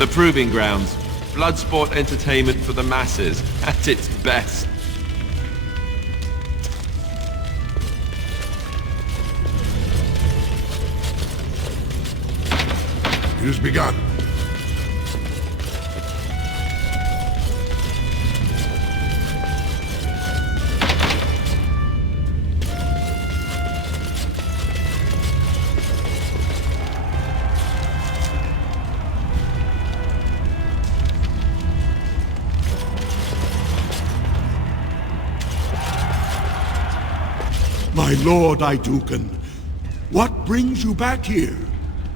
The Proving Grounds. Bloodsport entertainment for the masses, at its best. It has begun. My lord Idukan, what brings you back here?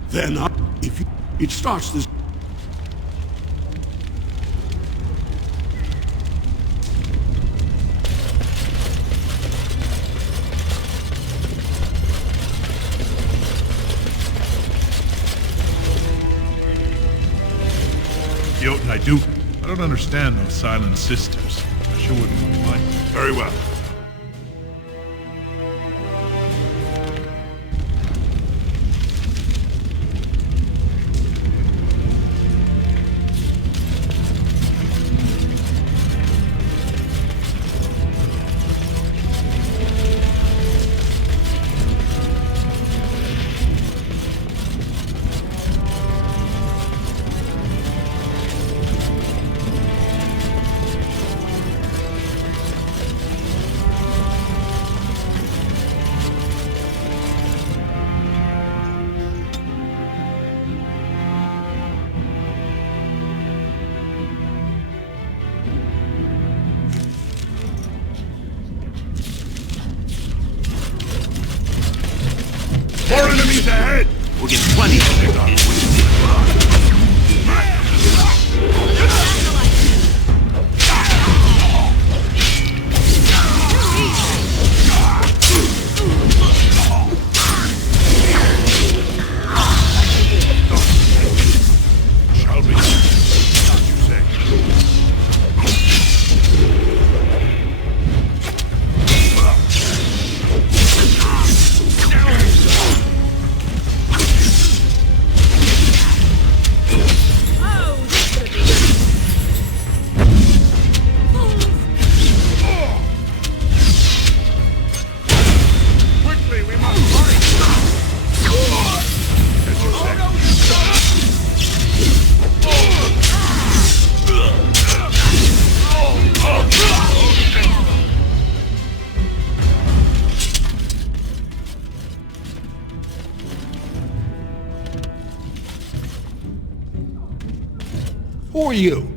Then, if you, it starts this... Jotun, I don't understand those silent sisters. I sure wouldn't want to like them. Very well. More enemies ahead! We'll get plenty of them. Shall be. Not you say. Who are you?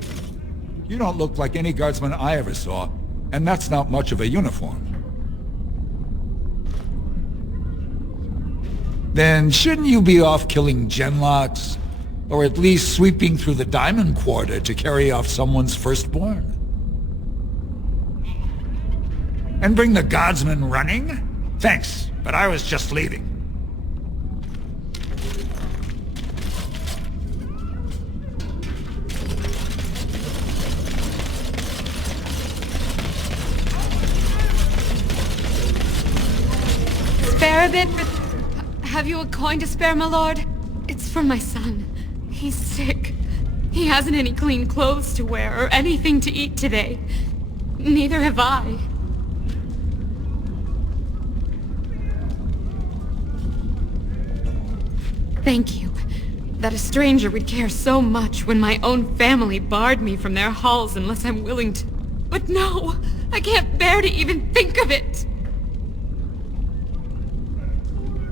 You don't look like any guardsman I ever saw, and that's not much of a uniform. Then shouldn't you be off killing genlocks? Or at least sweeping through the Diamond Quarter to carry off someone's firstborn? And bring the guardsmen running? Thanks, but I was just leaving. Spare a bit, but have you a coin to spare, my lord? It's for my son. He's sick. He hasn't any clean clothes to wear or anything to eat today. Neither have I. Thank you. That a stranger would care so much when my own family barred me from their halls unless I'm willing to. But no! I can't bear to even think of it!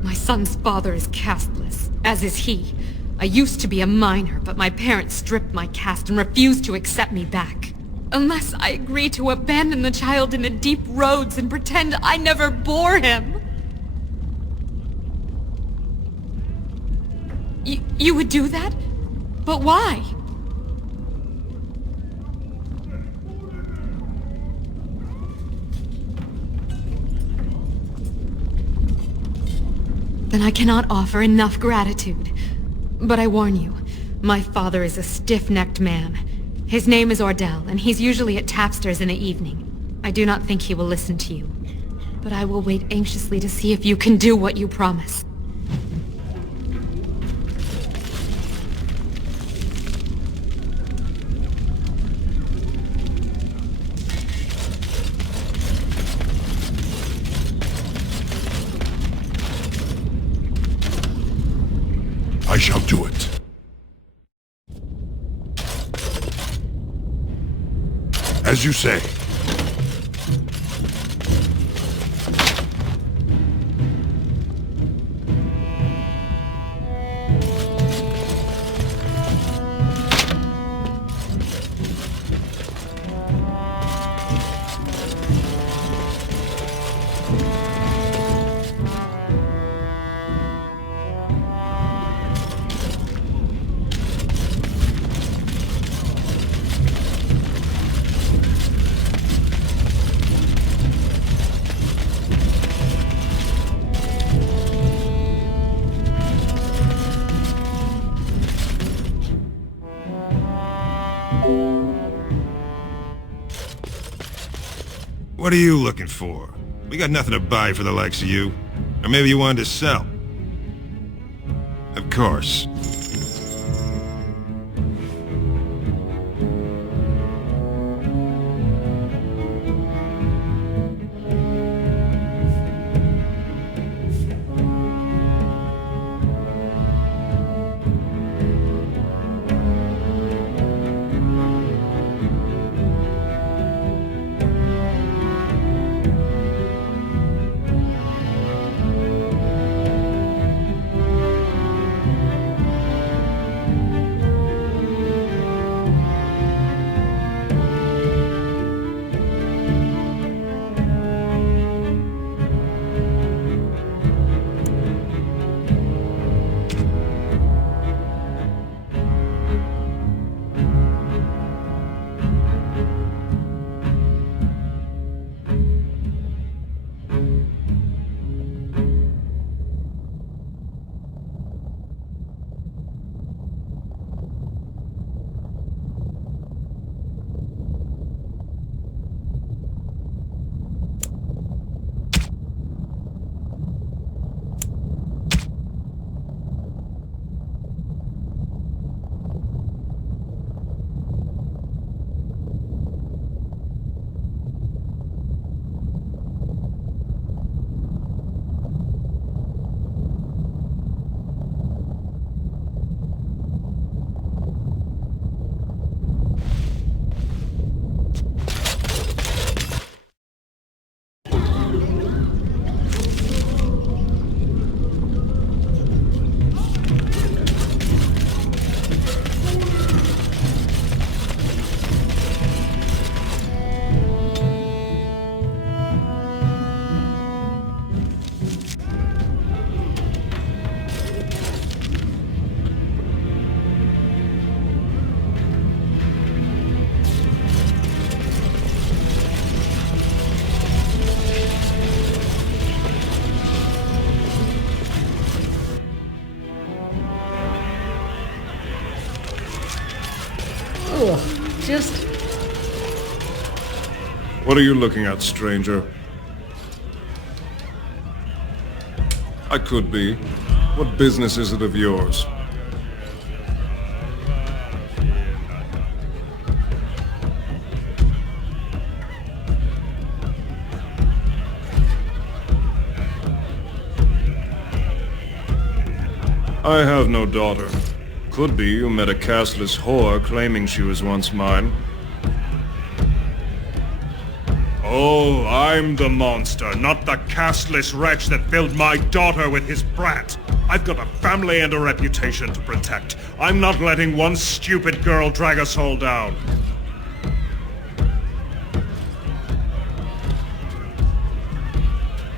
My son's father is casteless, as is he. I used to be a minor, but my parents stripped my caste and refused to accept me back. Unless I agree to abandon the child in the deep roads and pretend I never bore him. You would do that? But why? Then I cannot offer enough gratitude. But I warn you, my father is a stiff-necked man. His name is Ordell, and he's usually at tapsters in the evening. I do not think he will listen to you. But I will wait anxiously to see if you can do what you promise. I shall do it. As you say. What are you looking for? We got nothing to buy for the likes of you. Or maybe you wanted to sell. Of course. What are you looking at, stranger? I could be. What business is it of yours? I have no daughter. Could be you met a castless whore claiming she was once mine. Oh, I'm the monster, not the castless wretch that filled my daughter with his brat. I've got a family and a reputation to protect. I'm not letting one stupid girl drag us all down.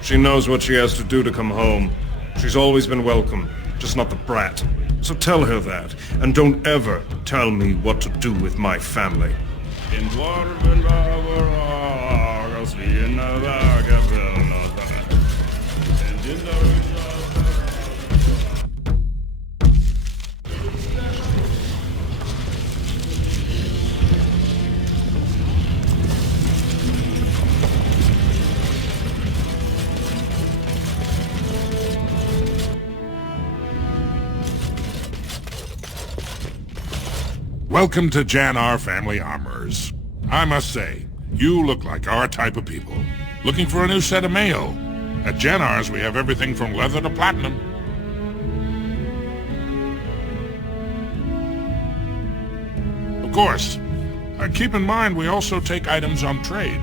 She knows what she has to do to come home. She's always been welcome, just not the brat. So tell her that, and don't ever tell me what to do with my family. Welcome to Jan-Ar Family Armorers. I must say, you look like our type of people. Looking for a new set of mail? At Jan-Ar's we have everything from leather to platinum. course. Keep in mind, we also take items on trade.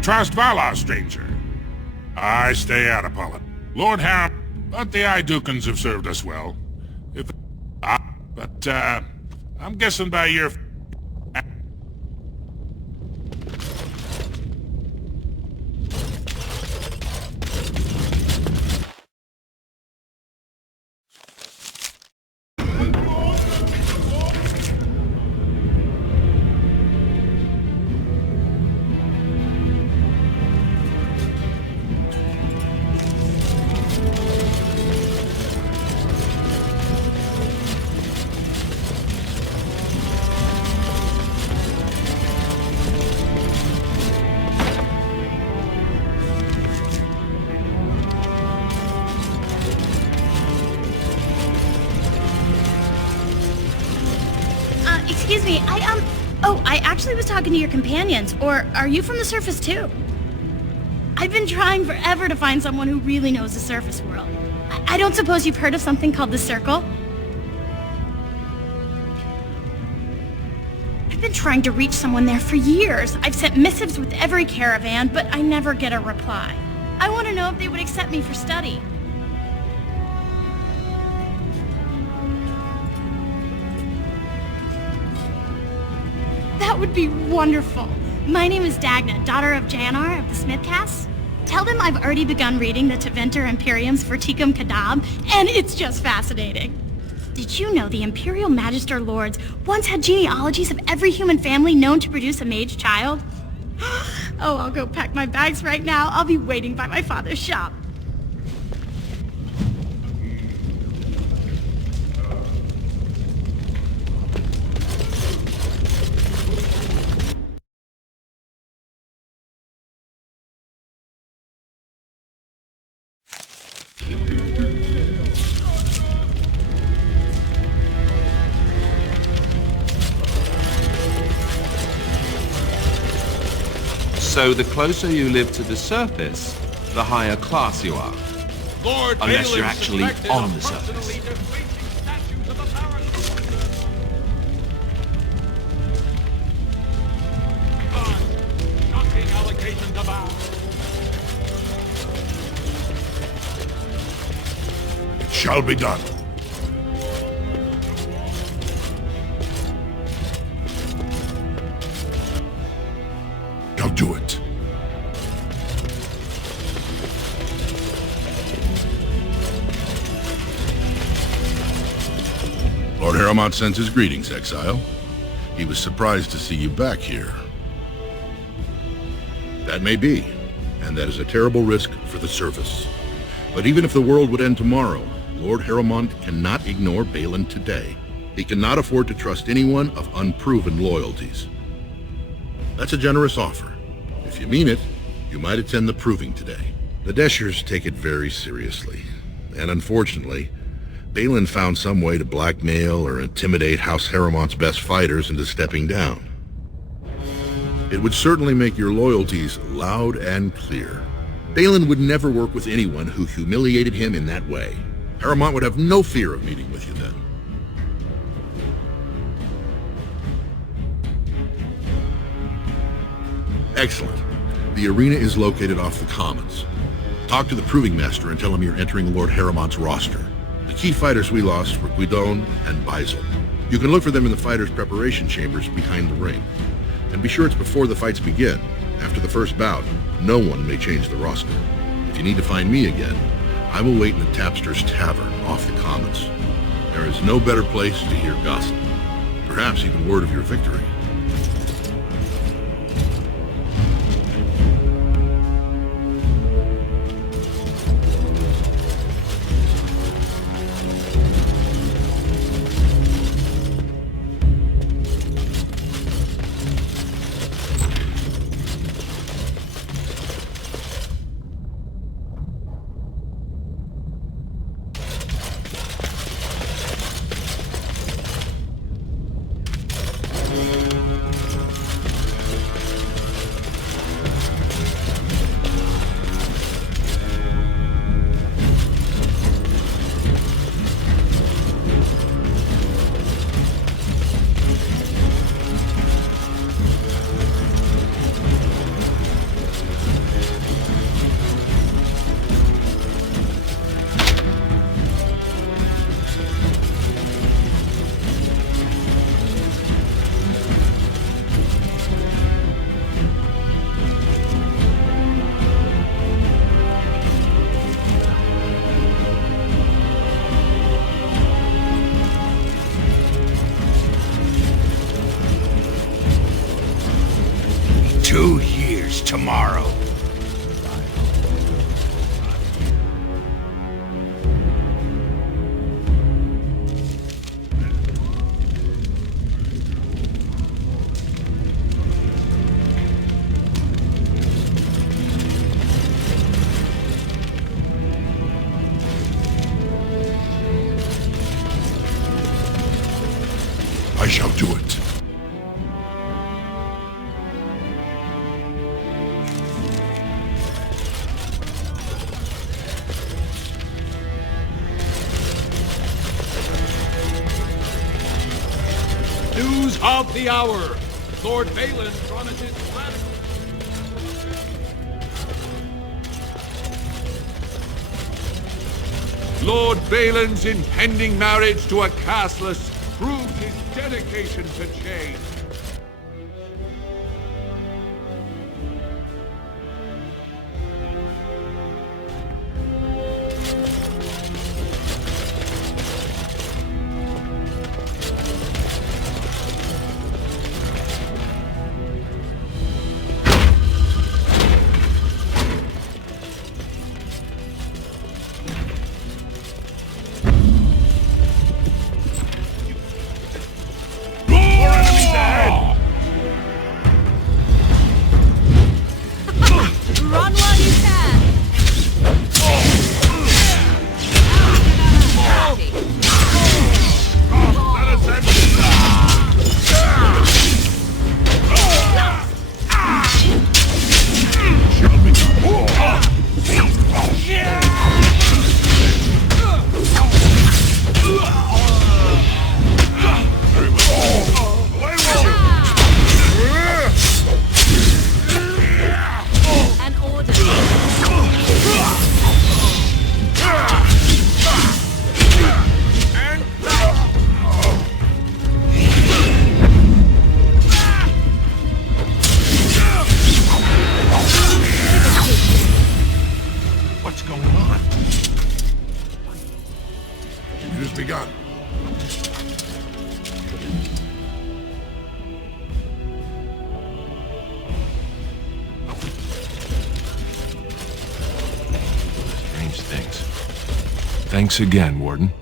Trust Valar, stranger. I stay out of politics. Lord Harrim, but the Idukans have served us well. I'm guessing by your... Excuse me, I actually was talking to your companions, or are you from the surface too? I've been trying forever to find someone who really knows the surface world. I don't suppose you've heard of something called the Circle? I've been trying to reach someone there for years. I've sent missives with every caravan, but I never get a reply. I want to know if they would accept me for study. That would be wonderful. My name is Dagna, daughter of Janar of the Smithcasts. Tell them I've already begun reading the Tevinter Imperium's Verticum Kadab, and it's just fascinating. Did you know the Imperial Magister Lords once had genealogies of every human family known to produce a mage child? Oh, I'll go pack my bags right now. I'll be waiting by my father's shop. So the closer you live to the surface, the higher class you are. Lord Unless you're Balin actually suspected on of the surface. personally defacing statues of the Pharaoh. Shocking allegations about. It shall be done. I'll do it. Lord Harrimont sends his greetings, exile. He was surprised to see you back here. That may be, and that is a terrible risk for the surface. But even if the world would end tomorrow, Lord Harrimont cannot ignore Balin today. He cannot afford to trust anyone of unproven loyalties. That's a generous offer. If you mean it, you might attend the proving today. The Deshers take it very seriously, and unfortunately, Balin found some way to blackmail or intimidate House Harrimont's best fighters into stepping down. It would certainly make your loyalties loud and clear. Balin would never work with anyone who humiliated him in that way. Harrimont would have no fear of meeting with you then. Excellent. The arena is located off the Commons. Talk to the Proving Master and tell him you're entering Lord Harrimont's roster. The key fighters we lost were Guidon and Baisel. You can look for them in the fighters' preparation chambers behind the ring. And be sure it's before the fights begin. After the first bout, no one may change the roster. If you need to find me again, I will wait in the Tapster's Tavern off the Commons. There is no better place to hear gossip. Perhaps even word of your victory. 2 years tomorrow. I shall do it. News of the hour. Lord Balin promises radical... Lord Balin's impending marriage to a castless proves his dedication to change. Run while you can! An order. What's going on? It has begun. Strange things. Thanks again, Warden.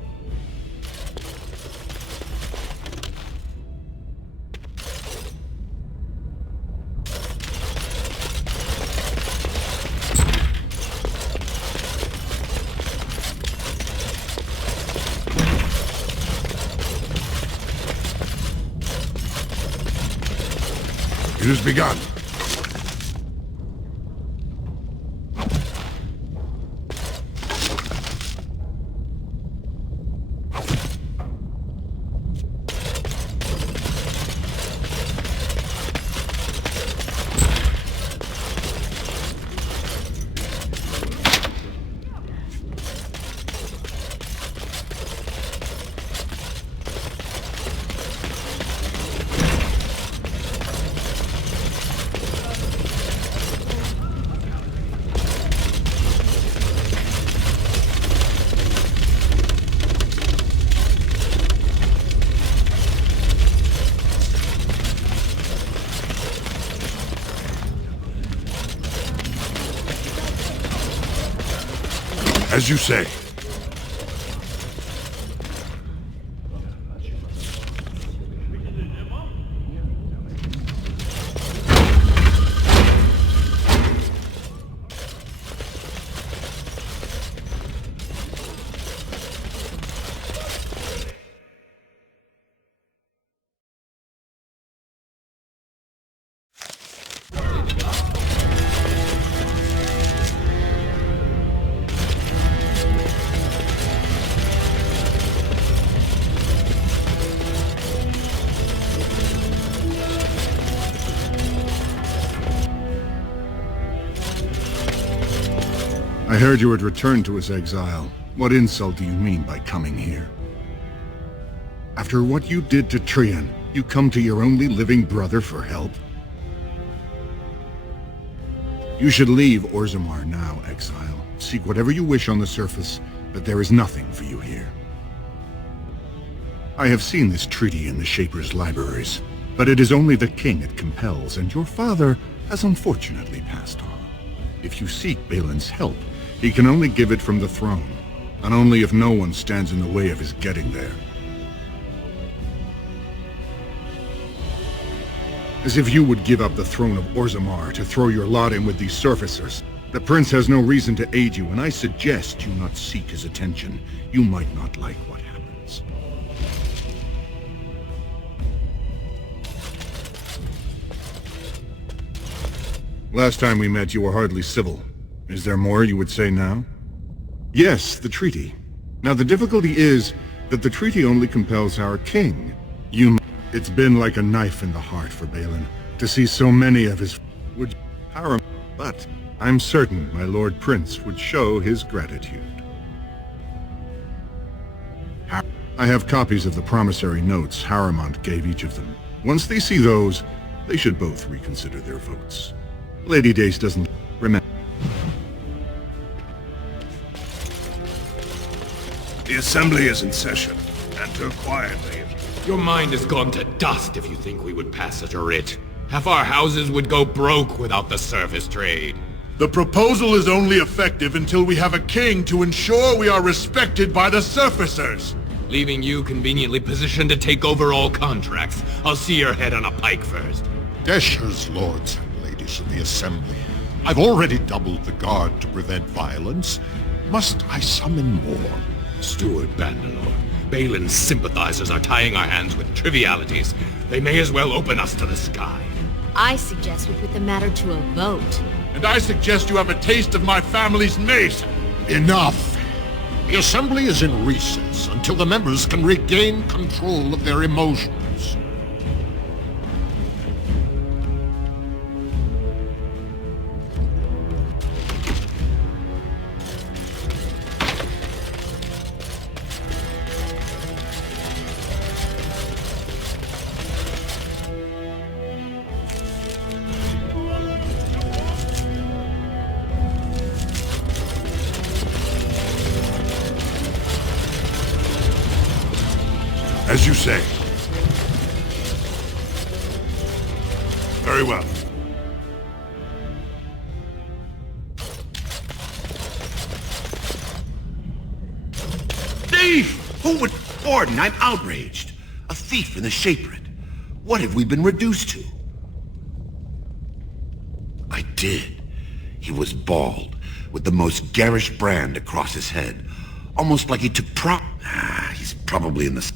It has begun. As you say. I heard you had returned to his exile. What insult do you mean by coming here? After what you did to Trian, you come to your only living brother for help? You should leave Orzammar now, exile. Seek whatever you wish on the surface, but there is nothing for you here. I have seen this treaty in the Shaper's libraries, but it is only the king it compels, and your father has unfortunately passed on. If you seek Balin's help, he can only give it from the throne, and only if no one stands in the way of his getting there. As if you would give up the throne of Orzammar to throw your lot in with these surfacers. The prince has no reason to aid you, and I suggest you not seek his attention. You might not like what happens. Last time we met, you were hardly civil. Is there more you would say now? Yes, the treaty. Now the difficulty is that the treaty only compels our king. It's been like a knife in the heart for Balin to see so many of his power, but I'm certain my Lord Prince would show his gratitude. I have copies of the promissory notes Harrimont gave each of them. Once they see those, they should both reconsider their votes. Lady Dace doesn't remember. The assembly is in session. Enter quietly. Your mind has gone to dust if you think we would pass such a writ. Half our houses would go broke without the service trade. The proposal is only effective until we have a king to ensure we are respected by the surfacers. Leaving you conveniently positioned to take over all contracts. I'll see your head on a pike first. Deshers, lords and ladies of the assembly. I've already doubled the guard to prevent violence. Must I summon more? Steward Bandalore, Balin's sympathizers are tying our hands with trivialities. They may as well open us to the sky. I suggest we put the matter to a vote. And I suggest you have a taste of my family's mace. Enough! The assembly is in recess until the members can regain control of their emotions. As you say. Very well. Thief! Who would... Orden, I'm outraged. A thief in the Shaperit. What have we been reduced to? I did. He was bald, with the most garish brand across his head. Almost like he took he's probably in the...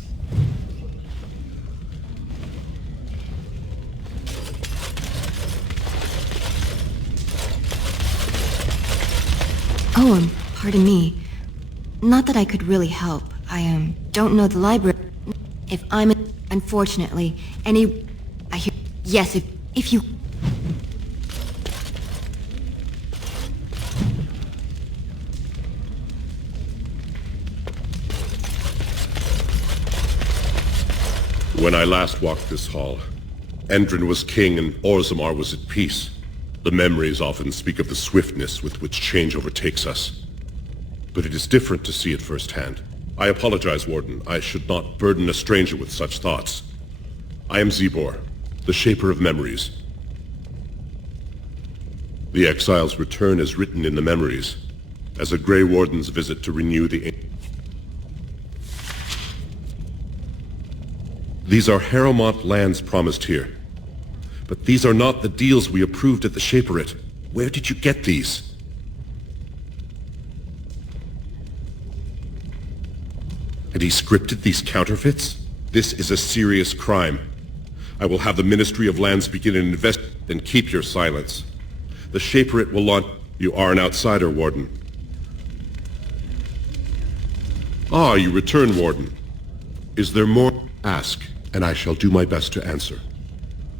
Oh, pardon me. Not that I could really help. I, don't know the library. If I'm... Unfortunately, I hear... Yes, if you... When I last walked this hall, Endrin was king and Orzammar was at peace. The memories often speak of the swiftness with which change overtakes us. But it is different to see it firsthand. I apologize, Warden. I should not burden a stranger with such thoughts. I am Zebor, the Shaper of Memories. The exile's return is written in the memories, as a Grey Warden's visit to renew the... These are Harrimont lands promised here. But these are not the deals we approved at the Shaperit. Where did you get these? Had he scripted these counterfeits? This is a serious crime. I will have the Ministry of Lands begin an investigation. Then keep your silence. The Shaperit will launch... You are an outsider, Warden. Ah, you return, Warden. Is there more? Ask, and I shall do my best to answer.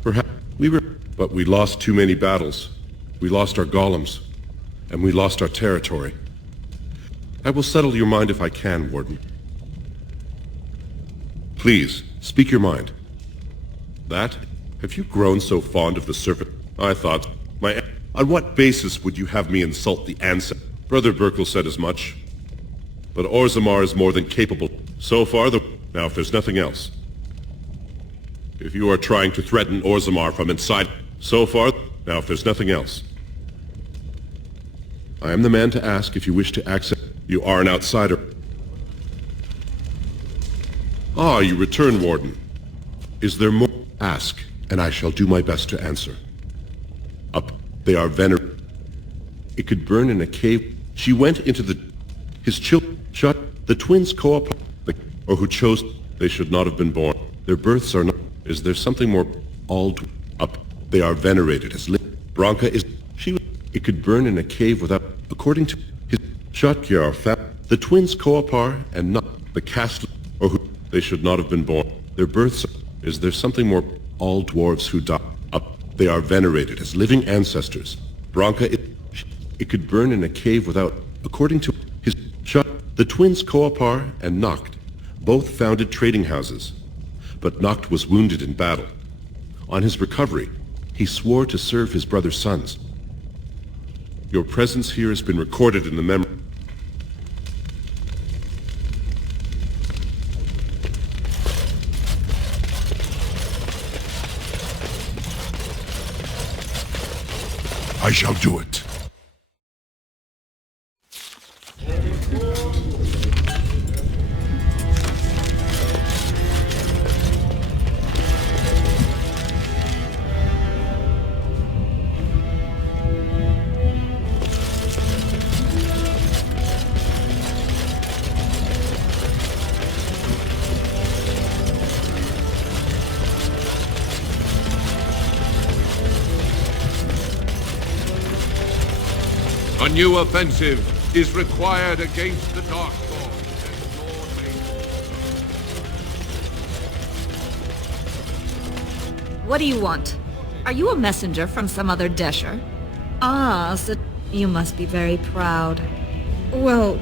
Perhaps but we lost too many battles. We lost our golems, and we lost our territory. I will settle your mind if I can, Warden. Please, speak your mind. That? Have you grown so fond of the serpent? I thought, on what basis would you have me insult the ancestor? Brother Burkle said as much. But Orzammar is more than capable. So far, now if there's nothing else. If you are trying to threaten Orzammar from inside, so far, Now, if there's nothing else, I am the man to ask if you wish to access. You are an outsider. Ah, you return, Warden. Is there more? Ask, and I shall do my best to answer. Up, they are venerable. It could burn in a cave. She went into his children shut. The twins co-op, or who chose, they should not have been born. Their births are not. Is there something more? All up, they are venerated as Branka is. She. It could burn in a cave without. According to his Shatyar, the twins Koapar and not the cast, or who they should not have been born. Their births. Is there something more? All dwarves who die up, they are venerated as living ancestors. Branka, it could burn in a cave without. According to his the twins Koapar and Noct both founded trading houses, but Noct was wounded in battle. On his recovery, he swore to serve his brother's sons. Your presence here has been recorded in the memory. I shall do it. A new offensive is required against the Darkspawn. What do you want? Are you a messenger from some other Desher? Ah, so you must be very proud. Well,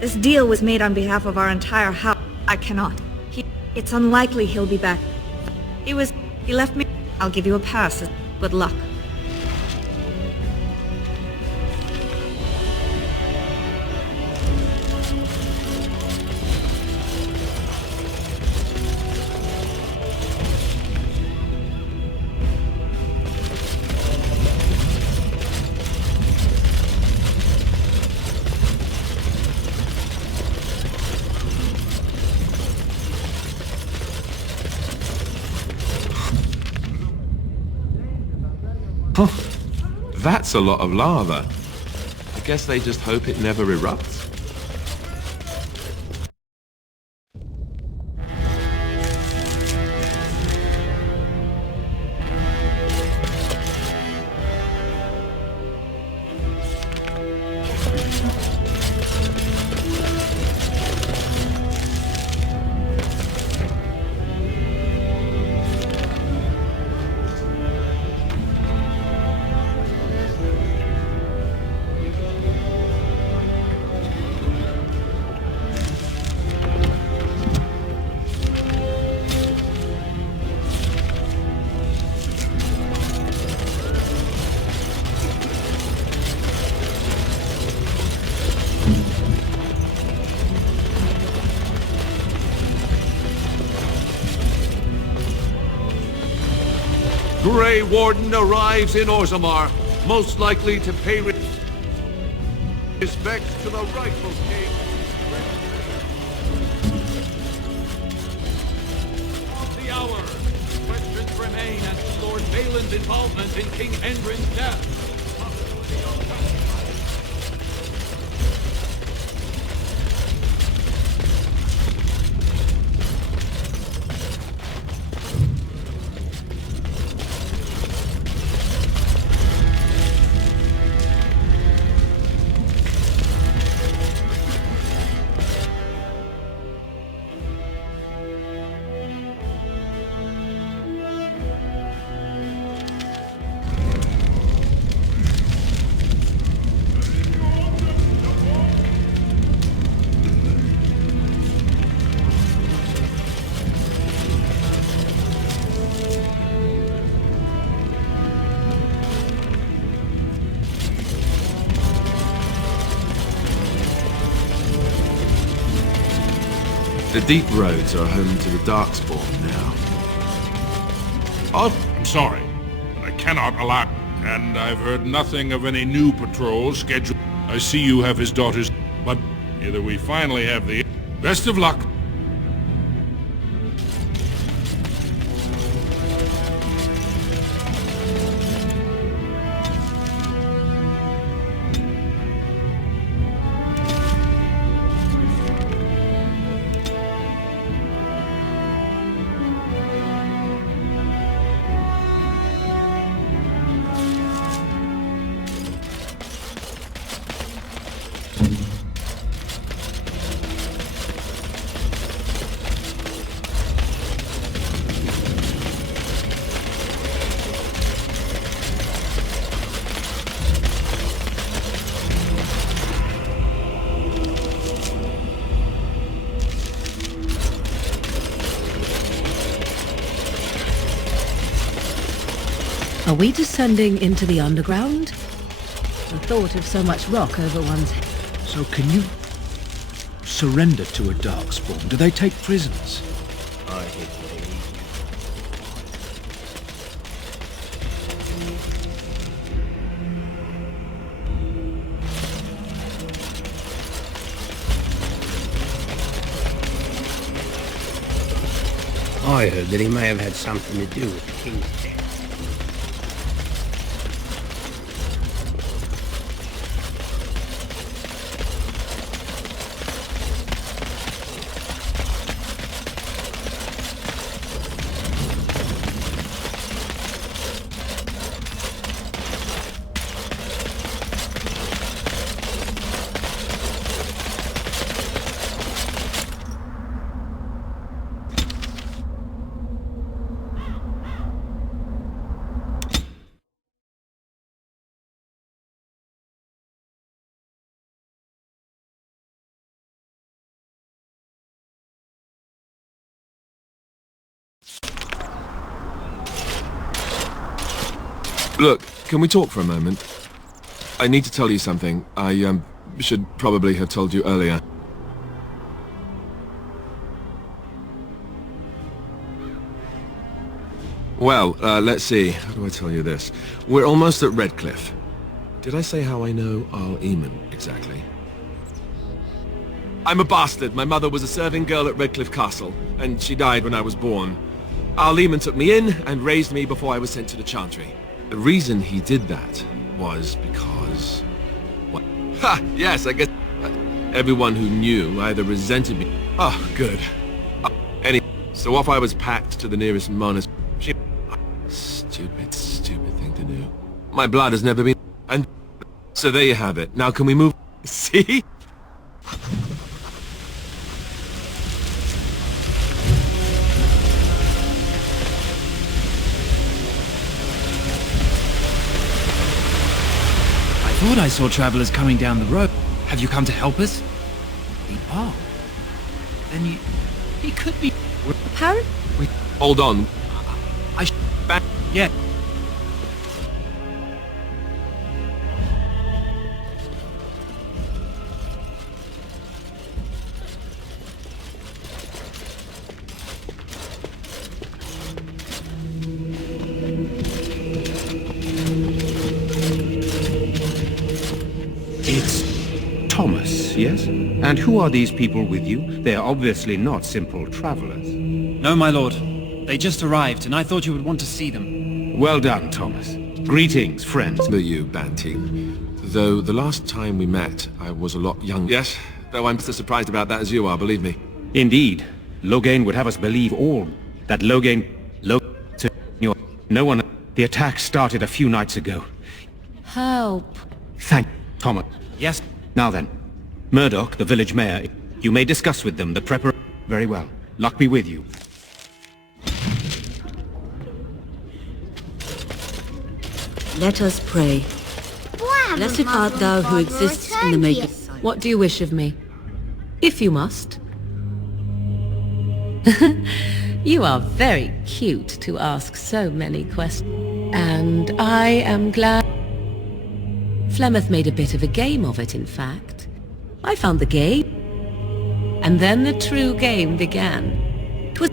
this deal was made on behalf of our entire house. I cannot. It's unlikely he'll be back. He left me. I'll give you a pass. Good luck. That's a lot of lava. I guess they just hope it never erupts. Grey Warden arrives in Orzammar, most likely to pay respects to the rightful king. The hour. Questions remain as to Lord Balin's involvement in King Endrin's death. The deep roads are home to the Darkspawn now. I'm sorry, but I cannot allow... And I've heard nothing of any new patrols scheduled. I see you have his daughter's... But either we finally have the... Best of luck. Are we descending into the underground? The thought of so much rock over one's head. So can you surrender to a darkspawn? Do they take prisoners? I hate what they I heard that he may have had something to do with the king's death. Look, can we talk for a moment? I need to tell you something. I, should probably have told you earlier. Well, let's see. How do I tell you this? We're almost at Redcliffe. Did I say how I know Arl Eamon exactly? I'm a bastard. My mother was a serving girl at Redcliffe Castle, and she died when I was born. Arl Eamon took me in and raised me before I was sent to the Chantry. The reason he did that was because... What? Ha! Yes, I guess... everyone who knew either resented me... Oh, good. Anyway, so off I was packed to the nearest monastery. Stupid thing to do. My blood has never been... And... So there you have it. Now can we move... See? I thought I saw travelers coming down the road. Have you come to help us? Oh. Then he could be... Apparently... Hold on. Back... Yeah. Thomas, yes? And who are these people with you? They are obviously not simple travelers. No, my lord. They just arrived, and I thought you would want to see them. Well done, Thomas. Greetings, friends. To you, Banty. Though the last time we met, I was a lot younger. Yes, though I'm just as surprised about that as you are, believe me. Indeed. Loghain would have us believe all. That Loghain... No one... The attack started a few nights ago. Help. Thank Thomas. Yes. Now then, Murdoch, the village mayor, you may discuss with them the prepar... Very well. Luck be with you. Let us pray. Blessed art thou who exists in the making. What do you wish of me? If you must. You are very cute to ask so many questions. And I am glad... Flemeth made a bit of a game of it, in fact. I found the game. And then the true game began. 'Twas...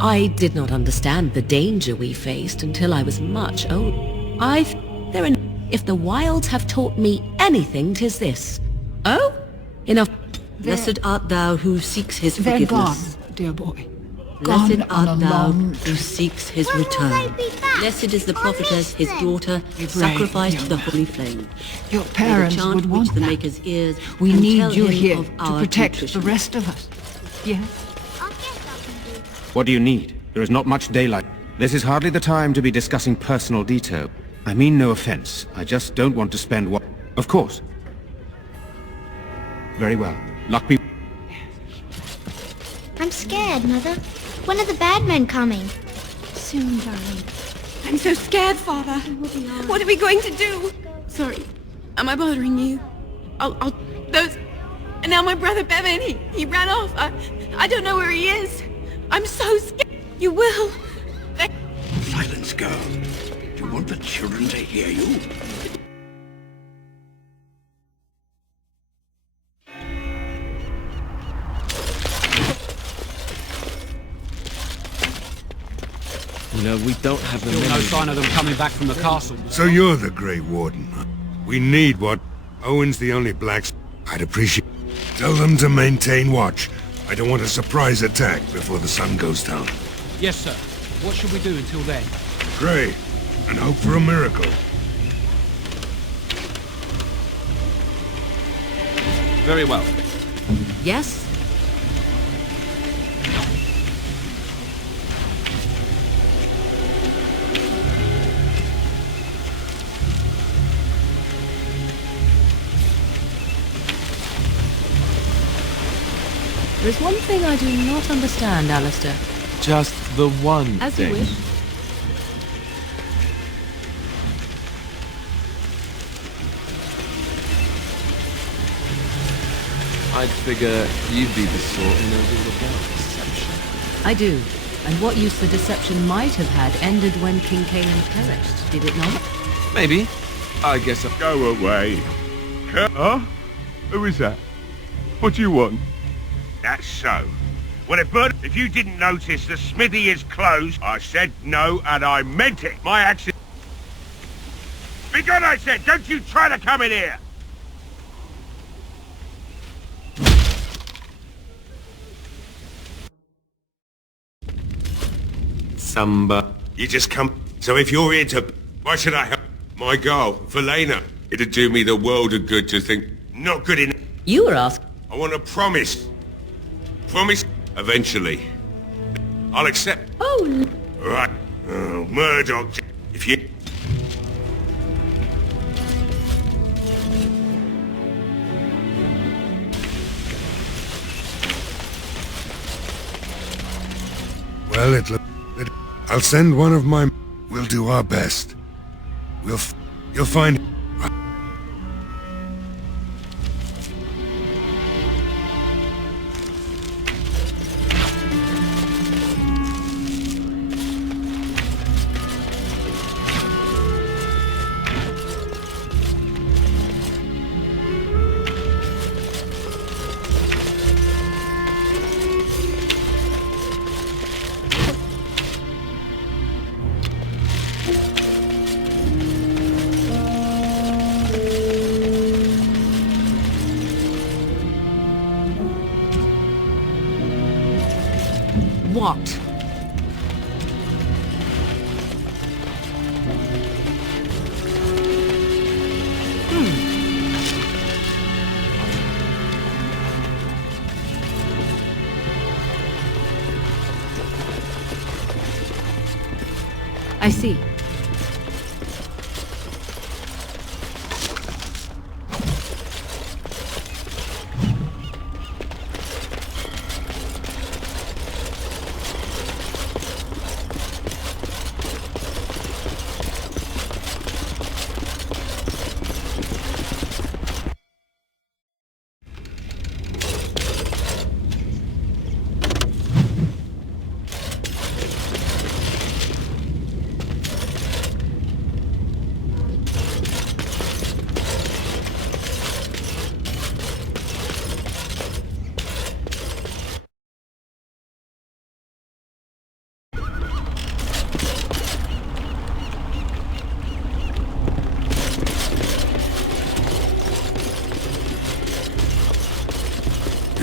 I did not understand the danger we faced until I was much older. There are... If the wilds have taught me anything, 'tis this. Oh? Enough. Blessed art thou who seeks his They're forgiveness. gone, dear boy. Blessed Gone on art a thou long who seeks his return. Blessed is the prophetess, his daughter, brave, sacrificed to young the man. holy flame. Your May the parents chant would reach want the that. Maker's ears. We and need tell you him here of to our protect nutrition. the rest of us. Yes? What do you need? There is not much daylight. This is hardly the time to be discussing personal detail. I mean no offense. I just don't want to spend what... Of course. Very well. Luck be... I'm scared, Mother. When are the bad men coming? Soon, darling. I'm so scared, Father. What are we going to do? Sorry. Am I bothering you? Those... And now my brother Bevan, he ran off. I don't know where he is. I'm so scared. You will. Silence, girl. Do you want the children to hear you? You know, we don't have the Still no many... sign of them coming back from the castle. So you're the Grey Warden. We need what? Owen's the only blacks. I'd appreciate... Tell them to maintain watch. I don't want a surprise attack before the sun goes down. Yes, sir. What should we do until then? Pray, and hope for a miracle. Very well. Yes? There's one thing I do not understand, Alistair. Just the one As thing. you wish. I'd figure you'd be the sort who knows all about deception. I do. And what use the deception might have had ended when King Caelan perished, did it not? Maybe. I guess I'll... Go away. Huh? Who is that? What do you want? That's so. Well, if you didn't notice the smithy is closed, I said no and I meant it. My accent... Be gone, I said! Don't you try to come in here! Samba. You just come... So if you're here to... Why should I help? My girl, Valena. It'd do me the world of good to think... Not good enough. You were asked... I want a promise. Promise... Eventually. I'll accept... Oh... Right. Oh, Murdoch. If you... Well, I'll send one of my... We'll do our best. You'll find... What? I see.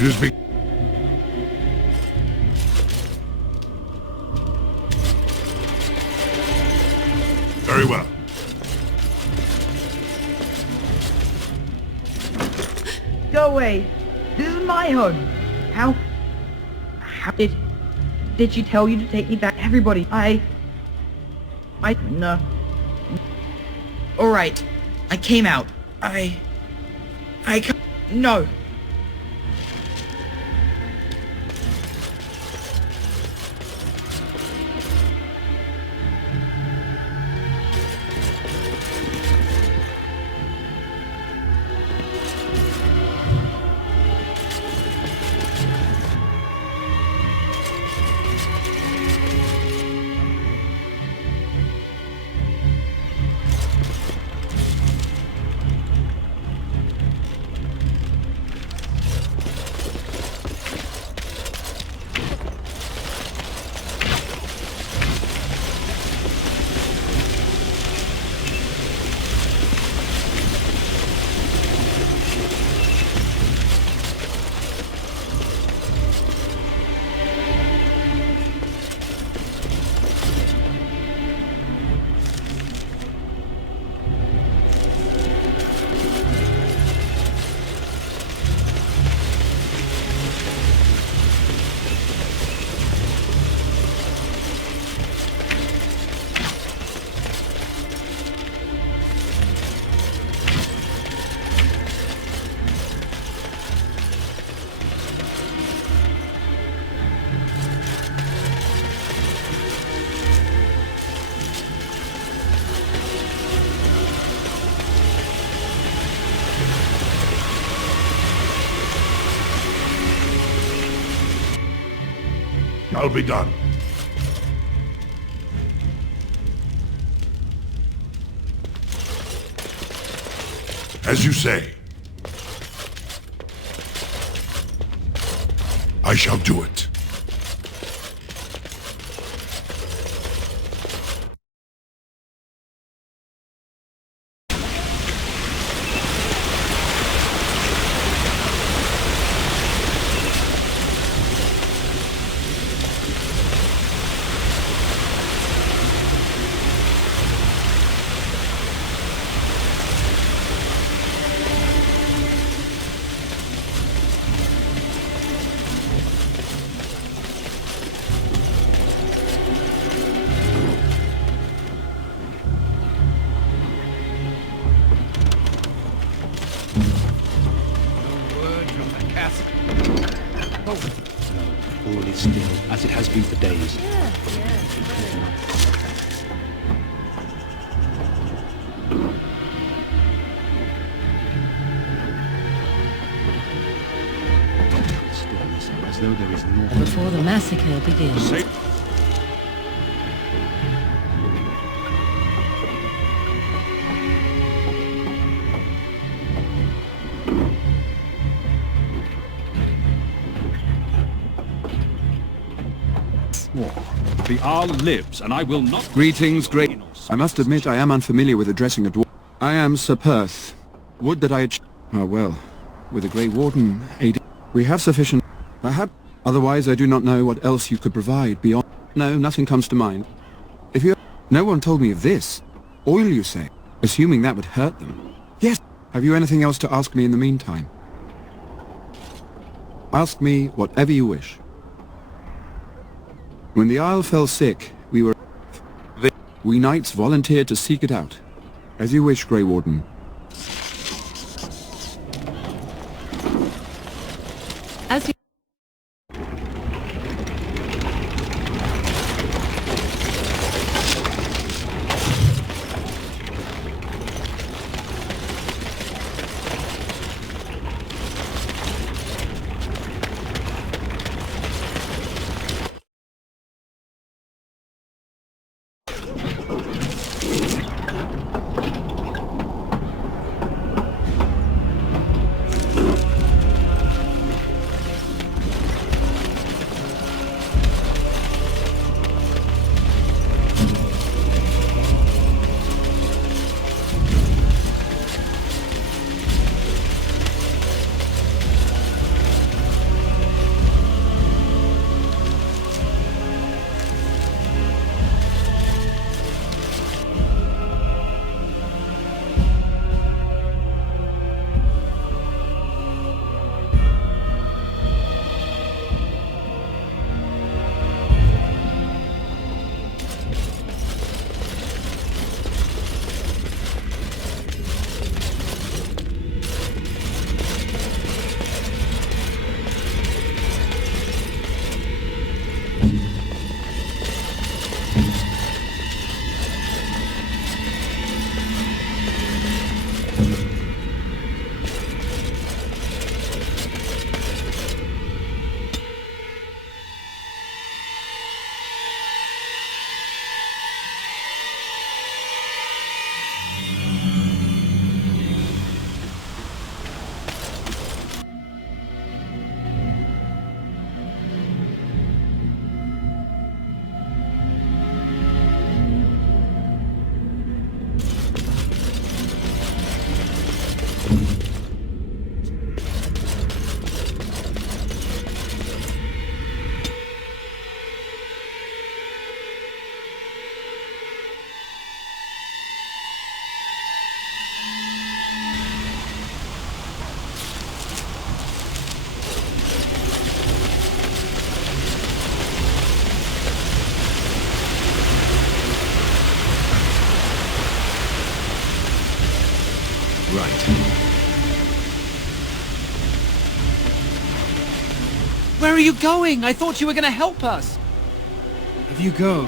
Who's been... Very well. Go away. This is my home. How did she tell you to take me back? Everybody, no. Alright. I came out. No. I'll be done. As you say. I shall do it. All is still, as it has been for days. Stillness, as though there is nothing. Before the massacre begins. The Arl lives, and I will not... Greetings, great... I must admit I am unfamiliar with addressing a dwarf. I am Sir Perth. Would that I had... Ah, well, with the Grey Warden, AD... We have sufficient... Perhaps... Otherwise, I do not know what else you could provide beyond... No, nothing comes to mind. If you... No one told me of this. Oil, you say? Assuming that would hurt them. Yes. Have you anything else to ask me in the meantime? Ask me whatever you wish. When the Isle fell sick, we knights volunteered to seek it out. As you wish, Grey Warden. As you... Right. Where are you going? I thought you were going to help us. If you go...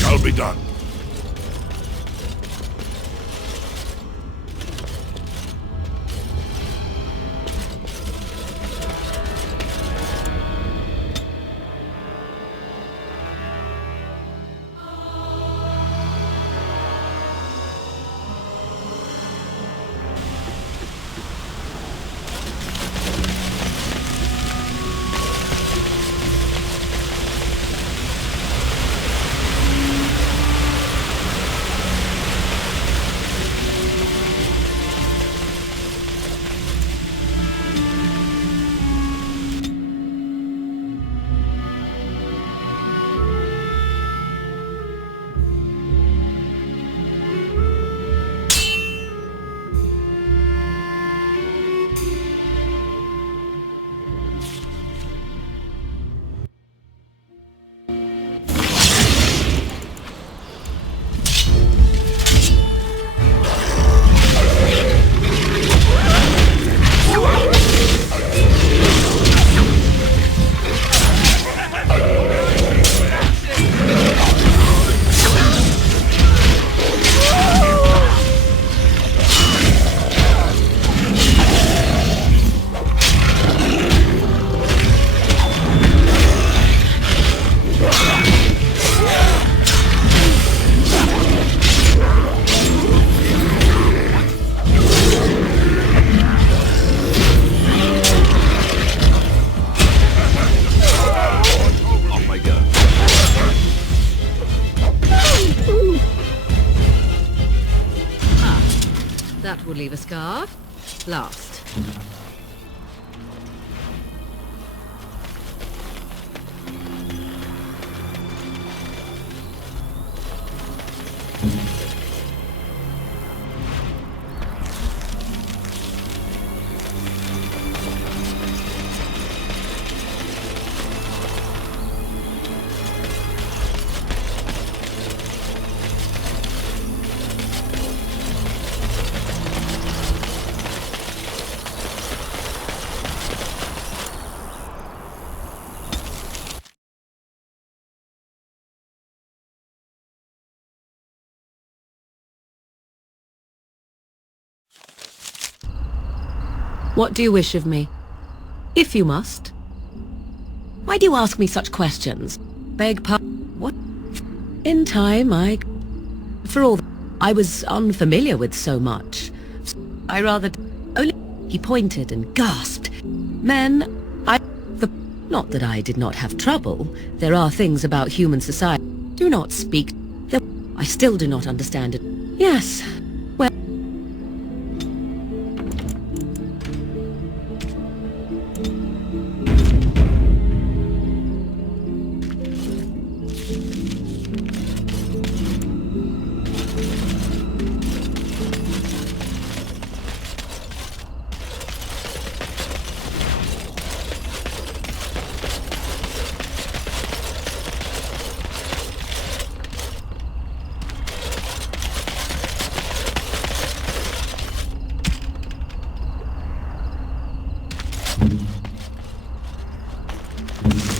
Shall be done. That will leave a scar. Last. What do you wish of me? If you must. Why do you ask me such questions? Beg pardon? What? In time, For all I was unfamiliar with so much. I rather... Only... He pointed and gasped. Men, Not that I did not have trouble. There are things about human society. Do not speak. I still do not understand it. Yes. Well...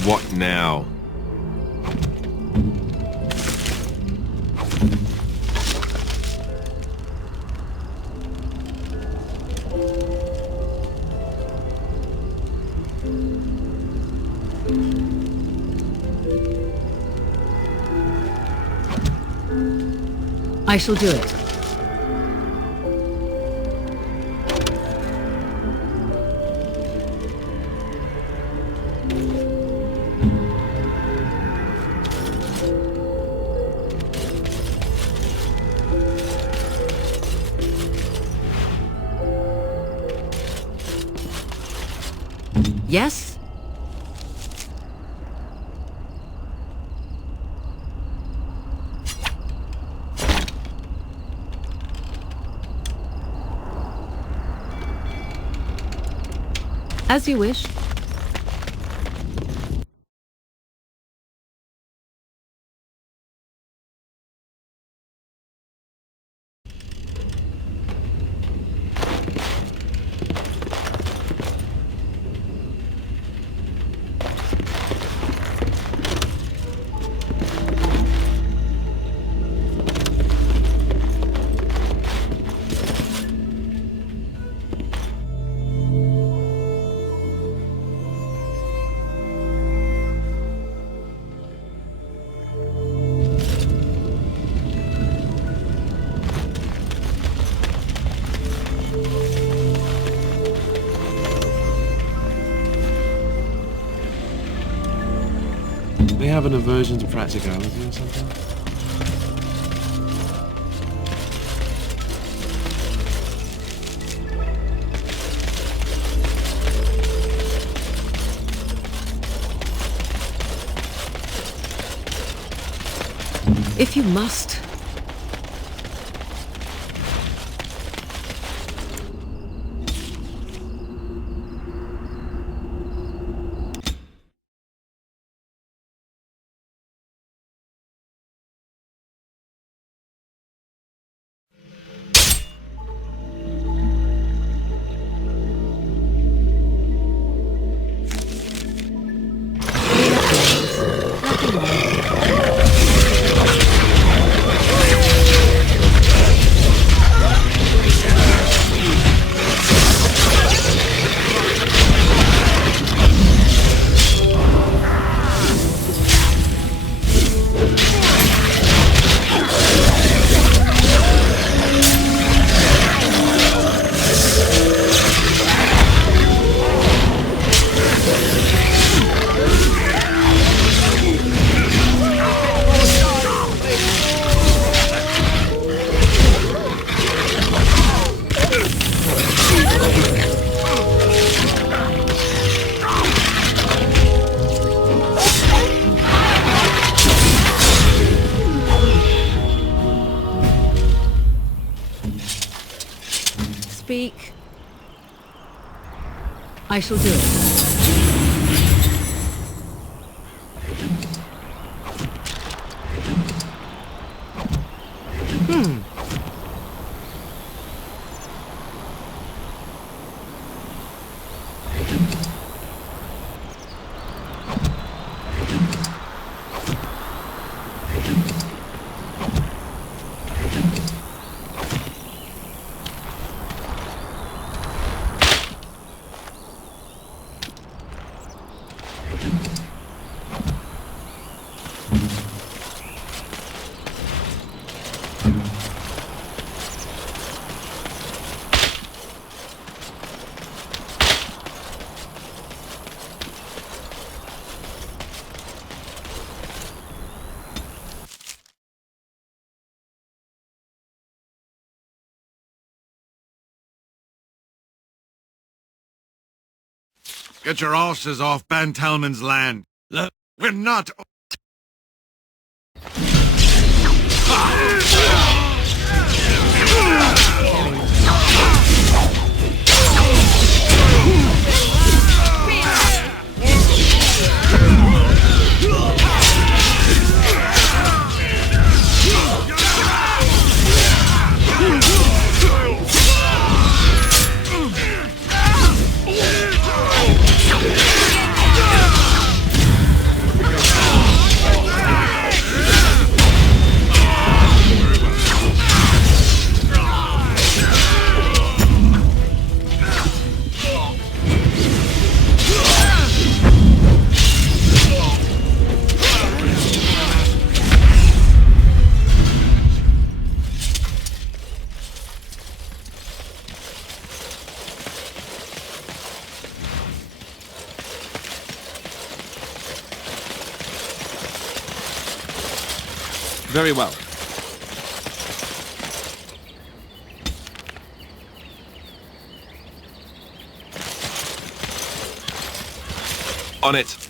What now? I shall do it. Yes? As you wish. They have an aversion to practicality or something? If you must. Speak. I shall do it. Get your asses off Ban Talman's land. We're not... Very well. On it.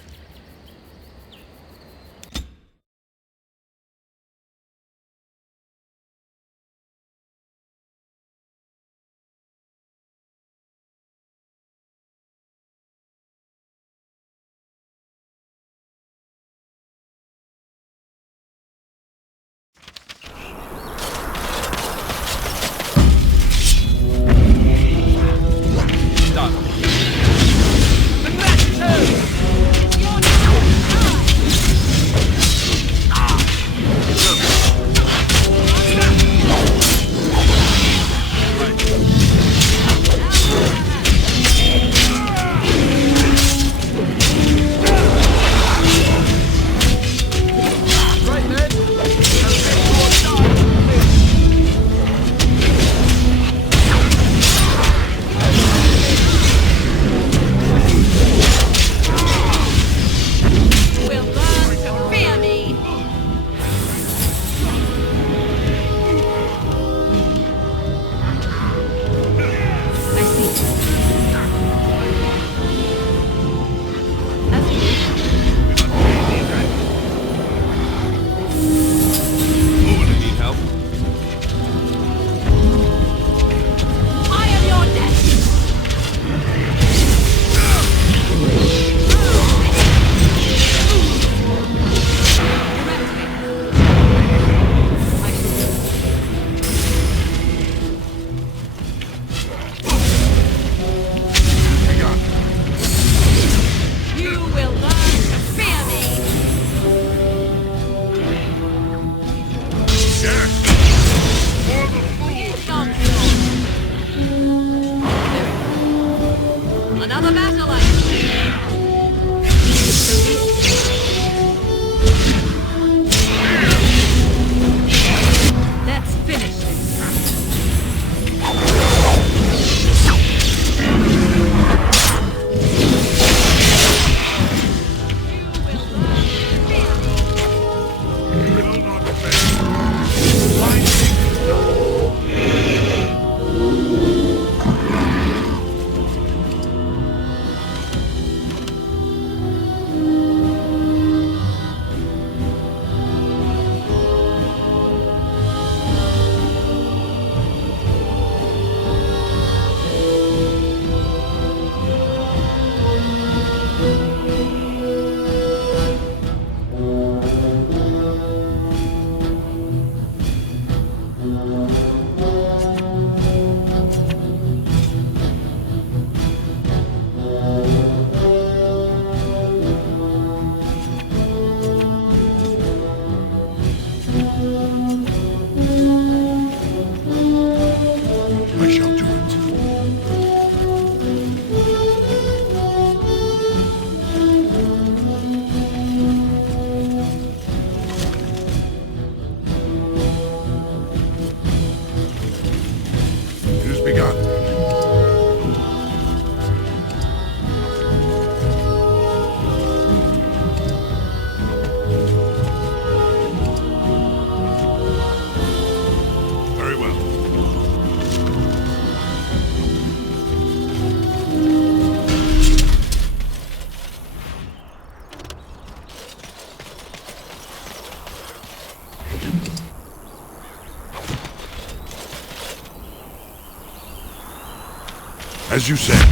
Another battle. Let's finish this. I shall do it. It has begun. Very well. As you said.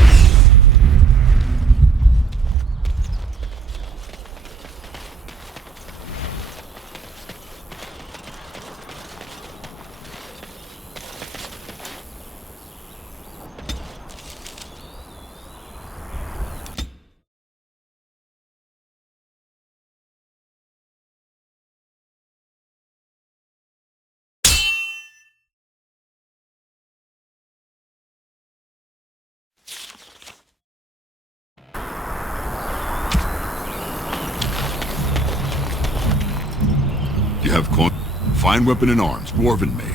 You have fine weapon and arms, dwarven made.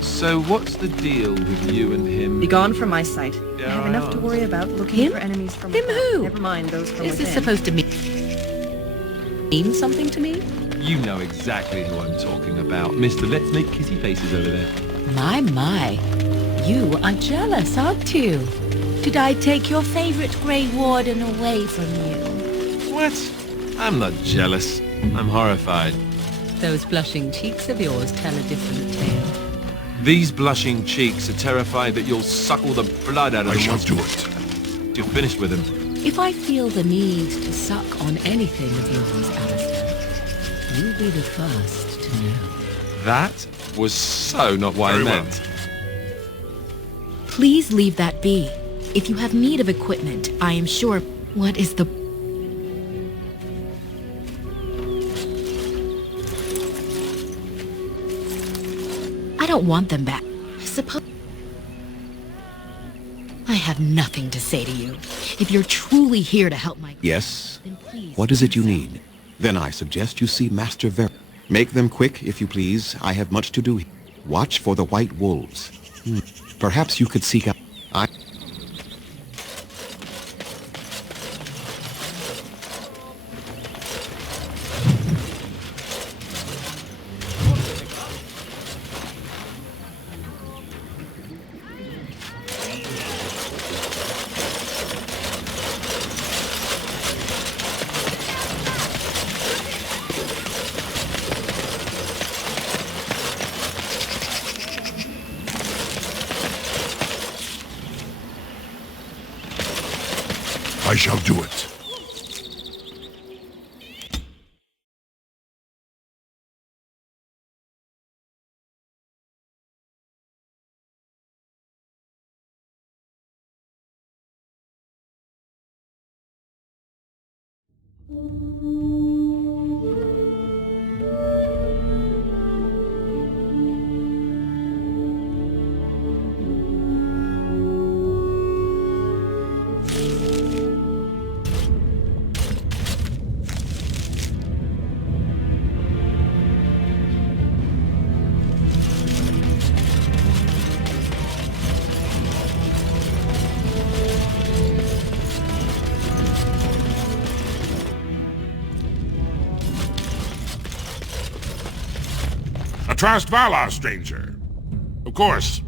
So what's the deal with you and him? Be gone from my sight. Dare I have I enough to ask? worry about looking Him? for enemies from Him above. who? Never mind those from Is within. this supposed to mean something to me? You know exactly who I'm talking about. Mr. Let's Make Kissy Faces over there. My. You are jealous, aren't you? Did I take your favorite Grey Warden away from you? What? I'm not jealous. I'm horrified. Those blushing cheeks of yours tell a different tale. These blushing cheeks are terrified that you'll suck all the blood out of them. I shall once do it. you're finished with him. If I feel the need to suck on anything of yours, Alistair, you'll be the first to know. That was so not what I Very well. meant. Please leave that be. If you have need of equipment, I am sure... What is the... I don't want them back. Suppose... I have nothing to say to you. If you're truly here to help my... Yes? Then please... What is it you need? Then I suggest you see Master Ver... Make them quick, if you please. I have much to do. Watch for the white wolves. Perhaps you could seek out... I shall do it. Trust Valar, stranger. Of course.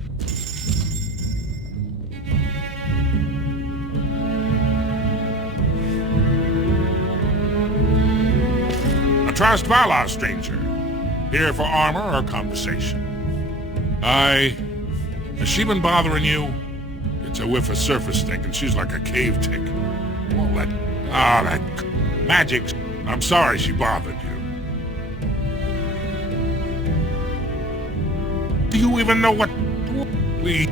A trust Valar, stranger. Here for armor or conversation. Has she been bothering you? It's a whiff of surface stink, and she's like a cave tick. Well, that magic. I'm sorry she bothered you. Do you even know what we...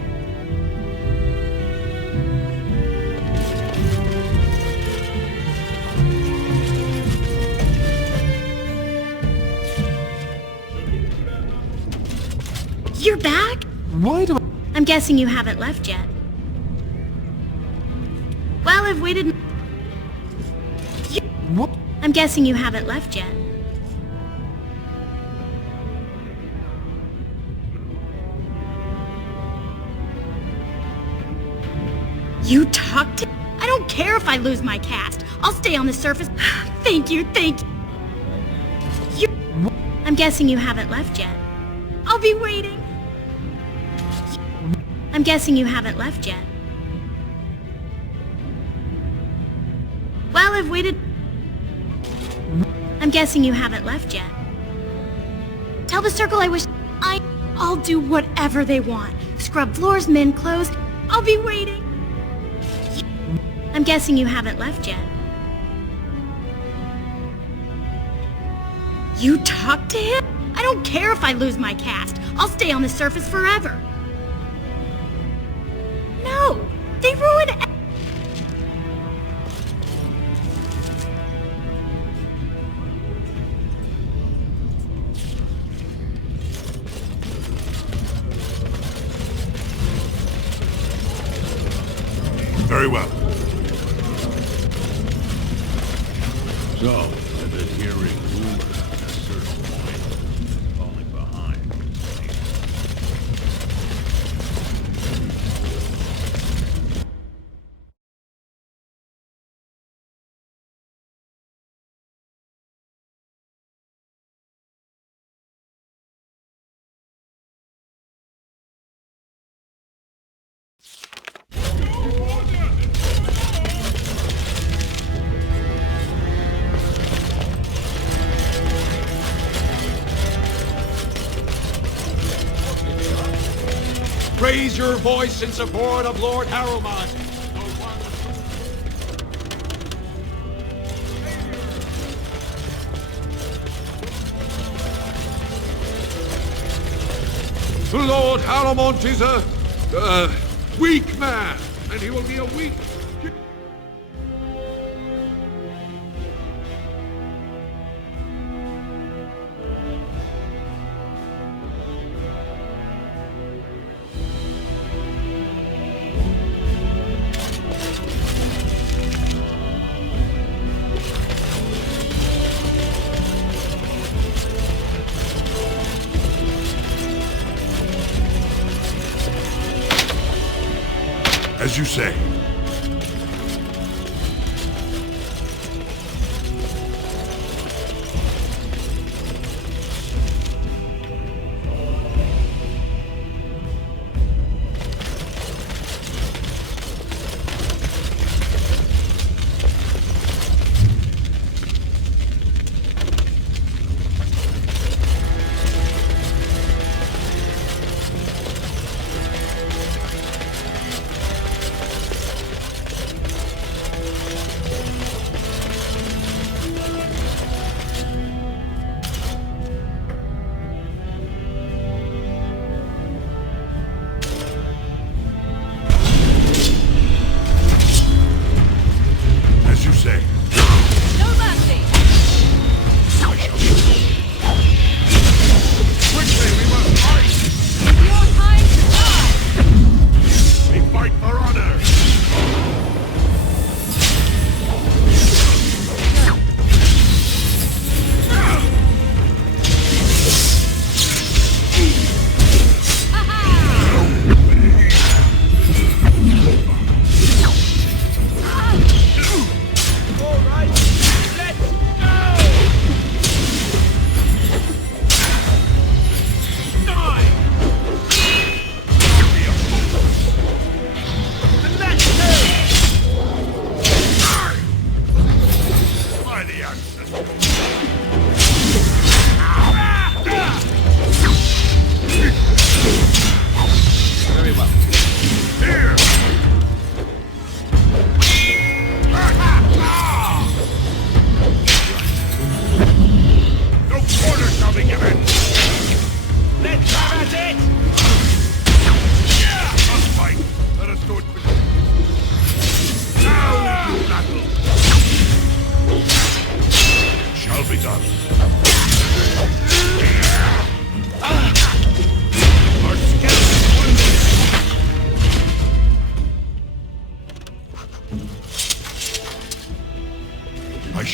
back? Why do I... I'm guessing you haven't left yet. Well, I've waited... What? I'm guessing you haven't left yet. You talked to... I don't care if I lose my cast. I'll stay on the surface. Thank you. I'm guessing you haven't left yet. I'll be waiting. I'm guessing you haven't left yet. Well, I've waited... I'm guessing you haven't left yet. Tell the circle I wish... I'll do whatever they want. Scrub floors, mend clothes. I'll be waiting. I'm guessing you haven't left yet. You talked to him? I don't care if I lose my cast. I'll stay on the surface forever. No! They ruined... Very well. So, I've been hearing rumors at a certain point, falling behind. Raise your voice in support of Lord Harrowmont. Lord Harrowmont is a weak man, and he will be a weak... As you say.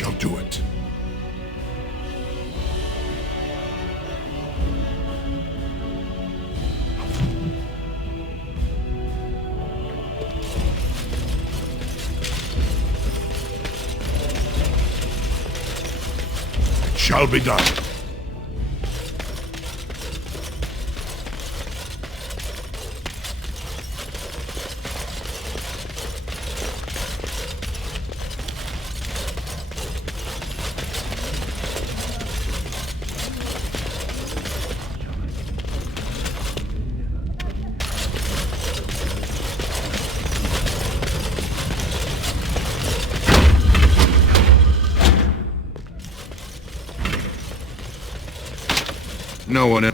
shall do it. It shall be done.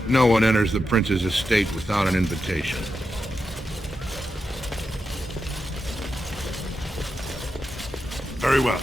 No one enters the prince's estate without an invitation. Very well.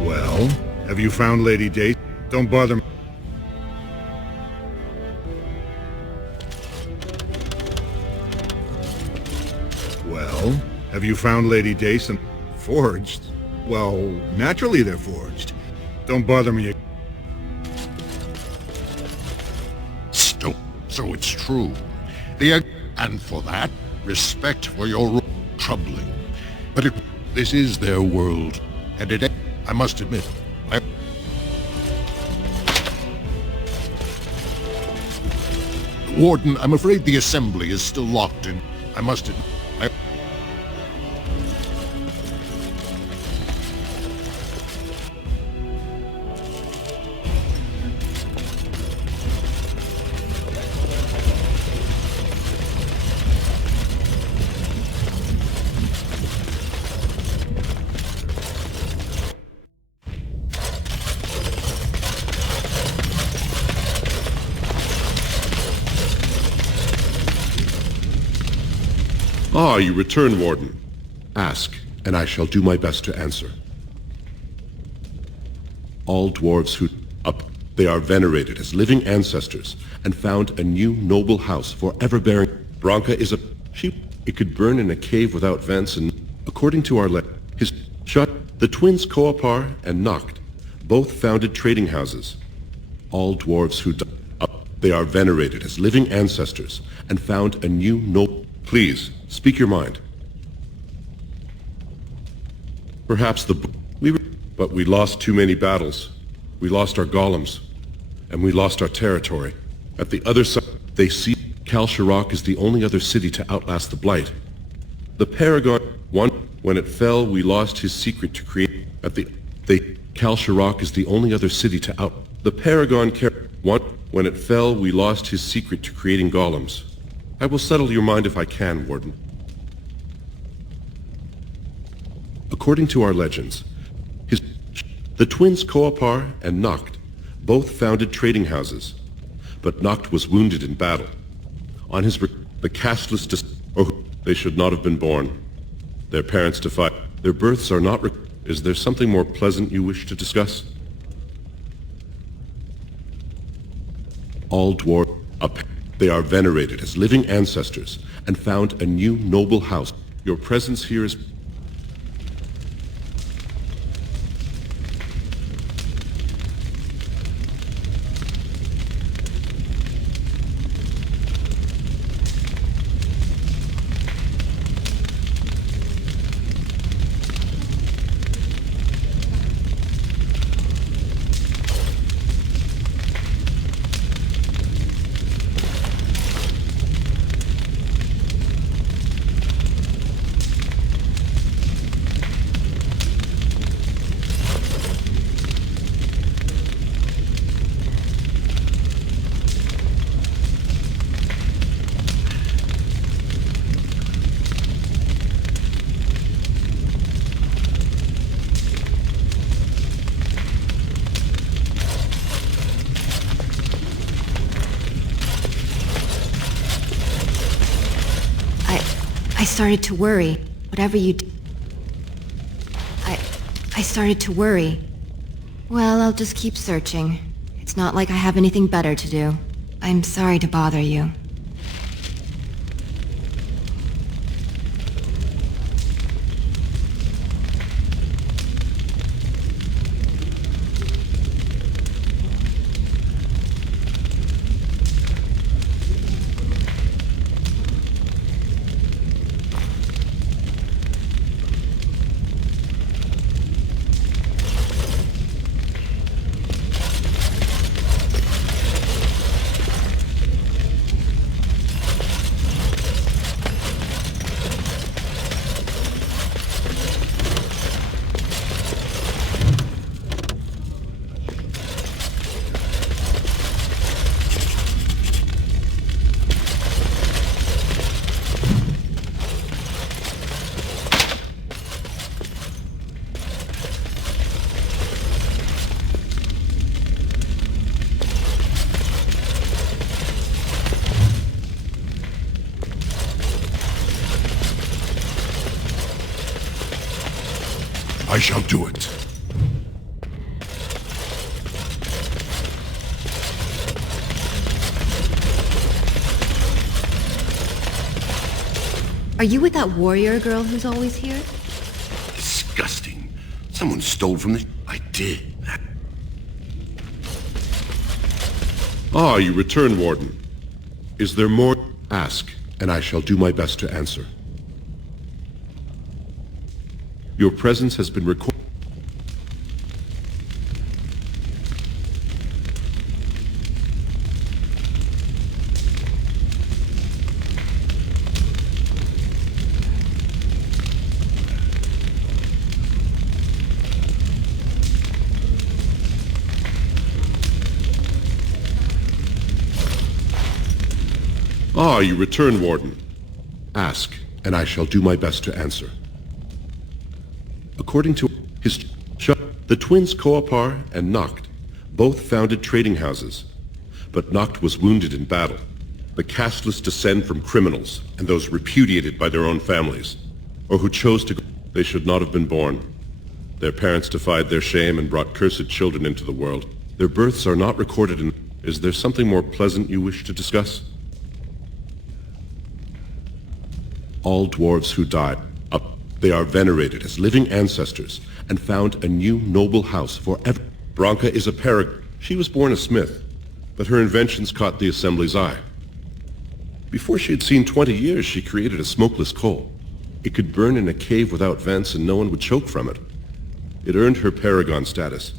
Well, have you found Lady Dace? Don't bother me. Well, have you found Lady Dace and forged? Well, naturally they're forged. Don't bother me. So it's true. And for that, respect for your troubling. But this is their world, and I must admit, Warden, I'm afraid the assembly is still locked in. I must admit, Ah, you return, Warden. Ask, and I shall do my best to answer. All dwarves who they are venerated as living ancestors and found a new noble house forever bearing. Branka is a sheep. It could burn in a cave without vents, and according to our his shut, the twins Koapar and Noct both founded trading houses. All dwarves who they are venerated as living ancestors and found a new noble. Please, speak your mind. Perhaps but we lost too many battles. We lost our golems, and we lost our territory. At the other side, they see Kal-Sharok is the only other city to outlast the Blight. The Paragon, when it fell, we lost his secret to create. Kal-Sharok is the only other city to the Paragon when it fell, we lost his secret to creating golems. I will settle your mind if I can, Warden. According to our legends, the twins Koapar and Noct both founded trading houses, but Noct was wounded in battle. On his the castless they should not have been born. Their parents defied. Their births are not. Is there something more pleasant you wish to discuss? All dwarves they are venerated as living ancestors and found a new noble house. Your presence here is. started to worry. Whatever you did. I started to worry. Well, I'll just keep searching. It's not like I have anything better to do. I'm sorry to bother you. I shall do it. Are you with that warrior girl who's always here? Disgusting. Someone stole from the... I did. Ah, you return, Warden. Is there more? Ask, and I shall do my best to answer. Your presence has been recorded. Ah, you return, Warden. Ask, and I shall do my best to answer. According to his... The twins Koapar and Noct both founded trading houses, but Noct was wounded in battle. The casteless descend from criminals and those repudiated by their own families, or who chose to... They should not have been born. Their parents defied their shame and brought cursed children into the world. Their births are not recorded in... Is there something more pleasant you wish to discuss? All dwarves who died, they are venerated as living ancestors and found a new noble house forever. Branka is a paragon. She was born a smith, but her inventions caught the Assembly's eye. Before she had seen 20 years, she created a smokeless coal. It could burn in a cave without vents and no one would choke from it. It earned her paragon status.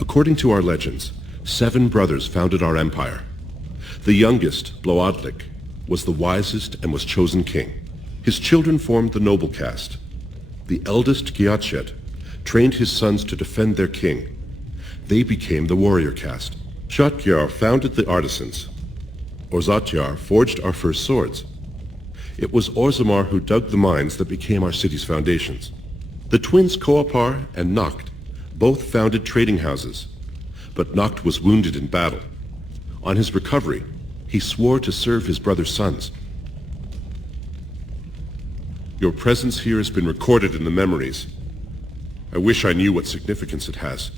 According to our legends, 7 brothers founded our empire. The youngest, Bloadlik, was the wisest and was chosen king. His children formed the noble caste. The eldest, Giachet, trained his sons to defend their king. They became the warrior caste. Shatgyar founded the artisans. Orzatyar forged our first swords. It was Orzammar who dug the mines that became our city's foundations. The twins Koapar and Noct both founded trading houses, but Noct was wounded in battle. On his recovery, he swore to serve his brother's sons. Your presence here has been recorded in the memories. I wish I knew what significance it has.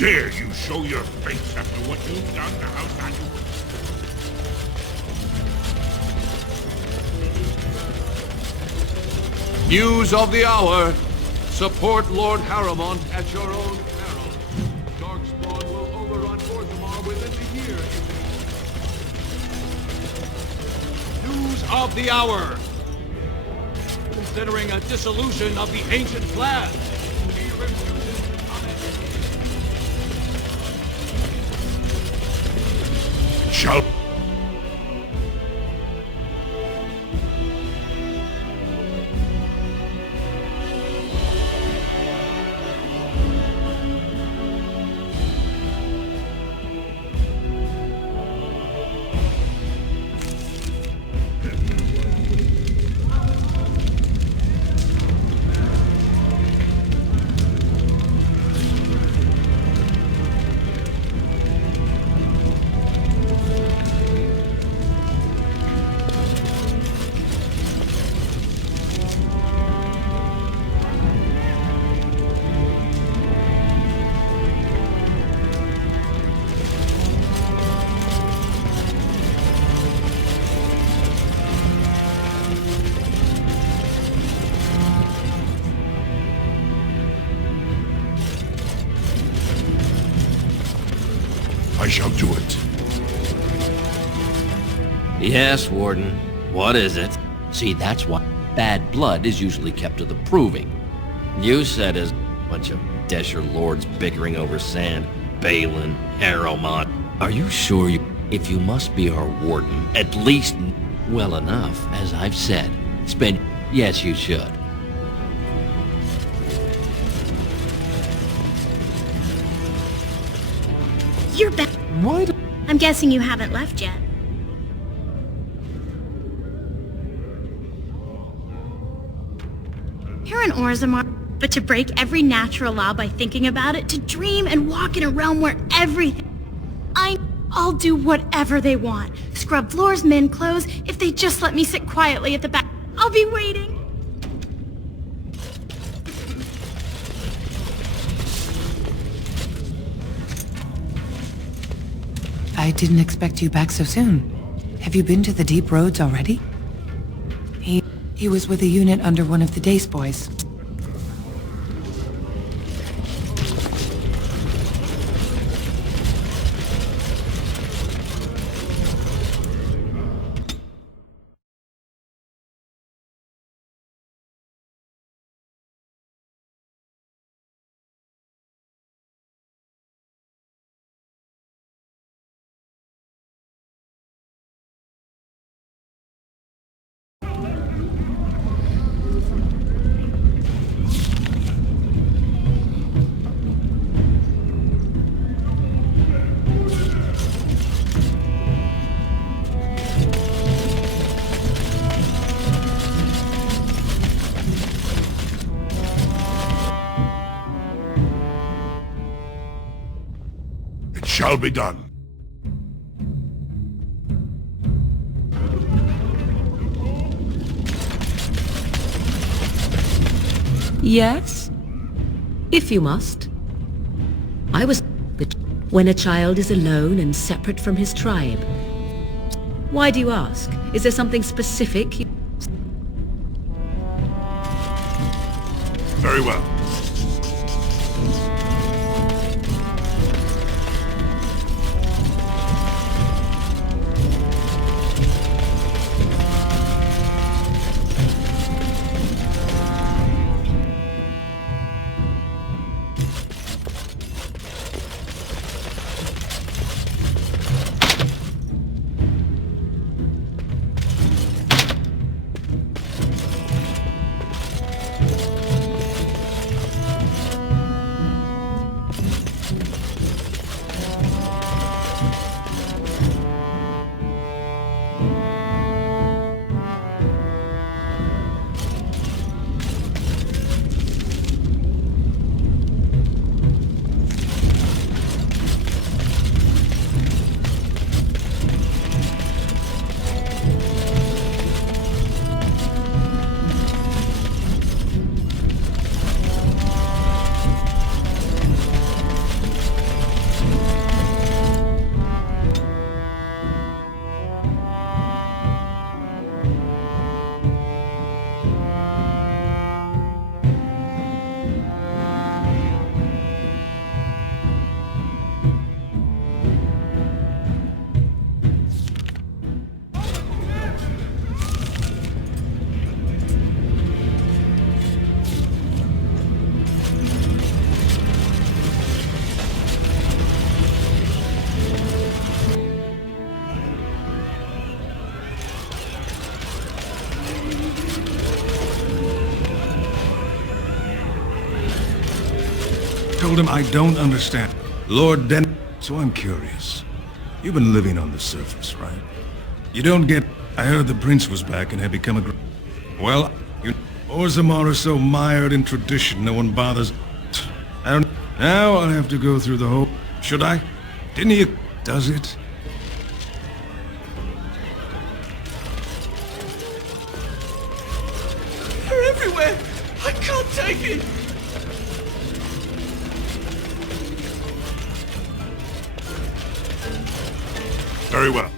dare you show your face after what you've done to House Aggie? News of the hour. Support Lord Harrowmont at your own peril. Darkspawn will overrun Orzammar within the year. News of the hour. Considering a dissolution of the ancient clan. He refuses to comment. Shall... I shall do it. Yes, Warden. What is it? See, that's why bad blood is usually kept to the proving. You said as a bunch of Desher lords bickering over sand, Balin, Harrowmont. Are you sure you... If you must be our Warden, at least well enough, as I've said. Spend... Yes, you should. You're back. What? I'm guessing you haven't left yet. You're in Orzammar, but to break every natural law by thinking about it, to dream and walk in a realm where everything... I'll do whatever they want. Scrub floors, mend clothes, if they just let me sit quietly at the back. I'll be waiting. I didn't expect you back so soon. Have you been to the Deep Roads already? He was with a unit under one of the Dace boys. Shall be done. Yes? If you must. I was... when a child is alone and separate from his tribe. Why do you ask? Is there something specific you... Very well. told him I don't understand. Lord Den... So I'm curious. You've been living on the surface, right? You don't get... I heard the prince was back and had become a... Well, you... Orzammar are so mired in tradition, no one bothers... I don't... Now I'll have to go through the whole... Should I? Didn't he... Does it? They're everywhere! I can't take it! Very well.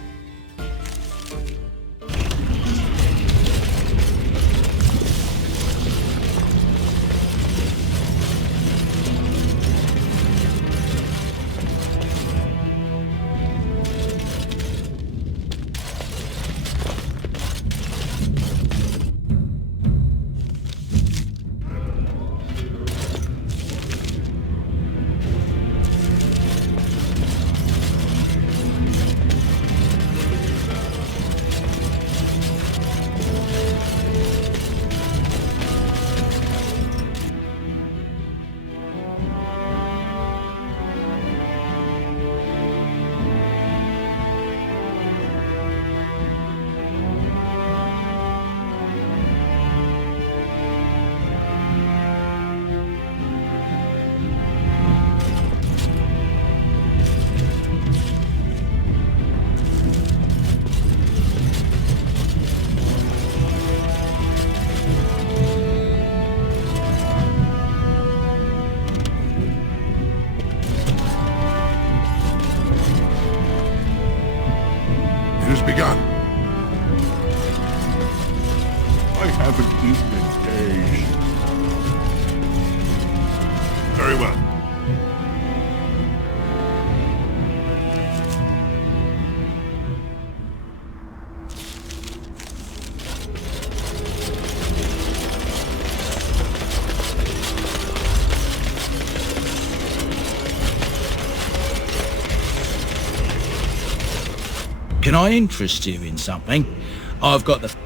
Begun. I haven't eaten in days. Very well. Can I interest you in something? I've got the...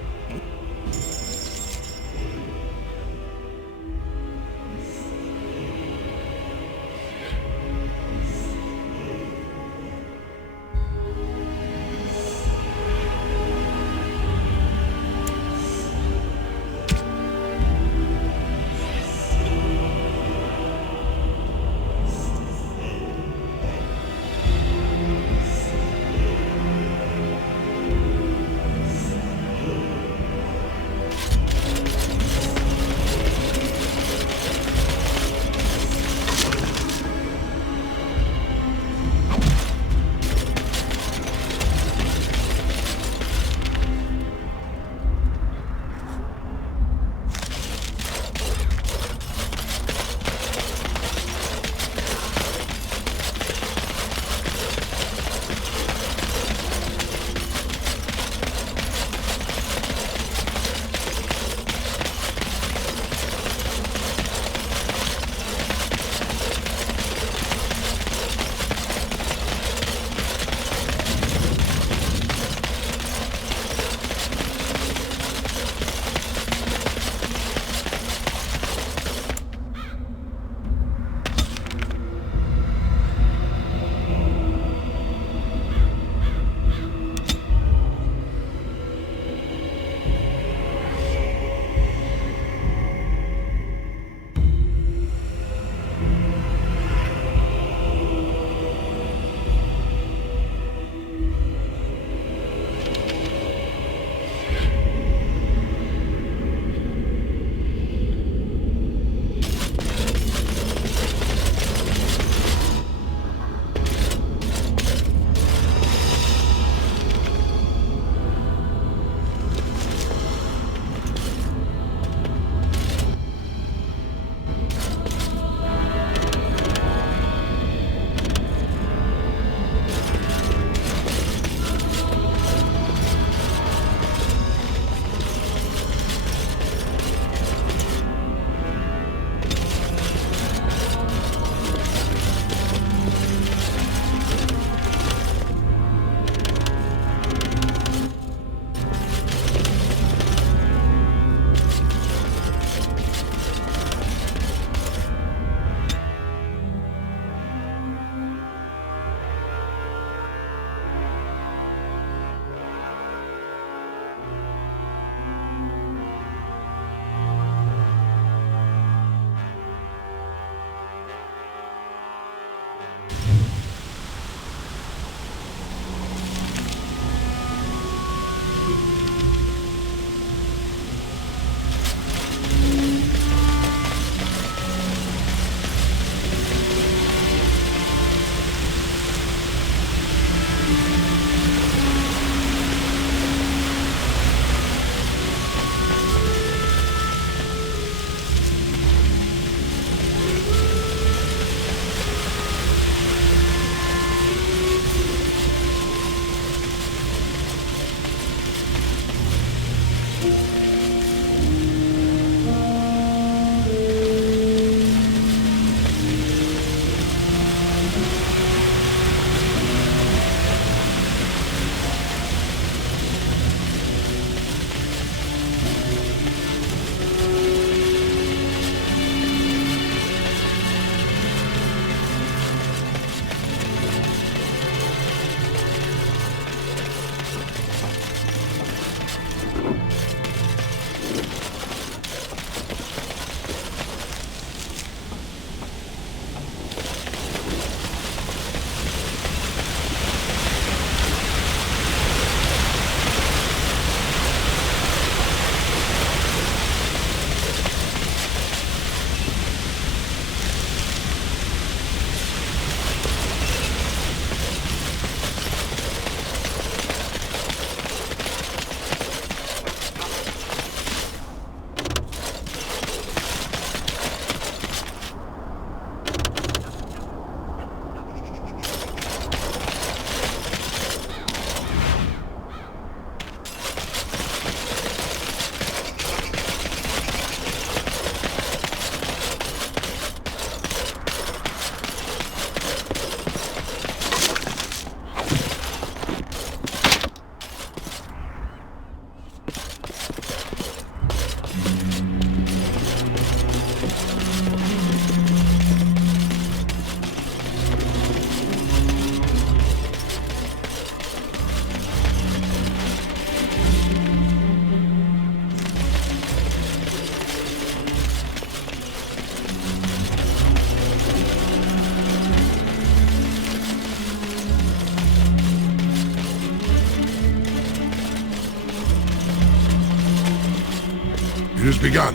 has begun.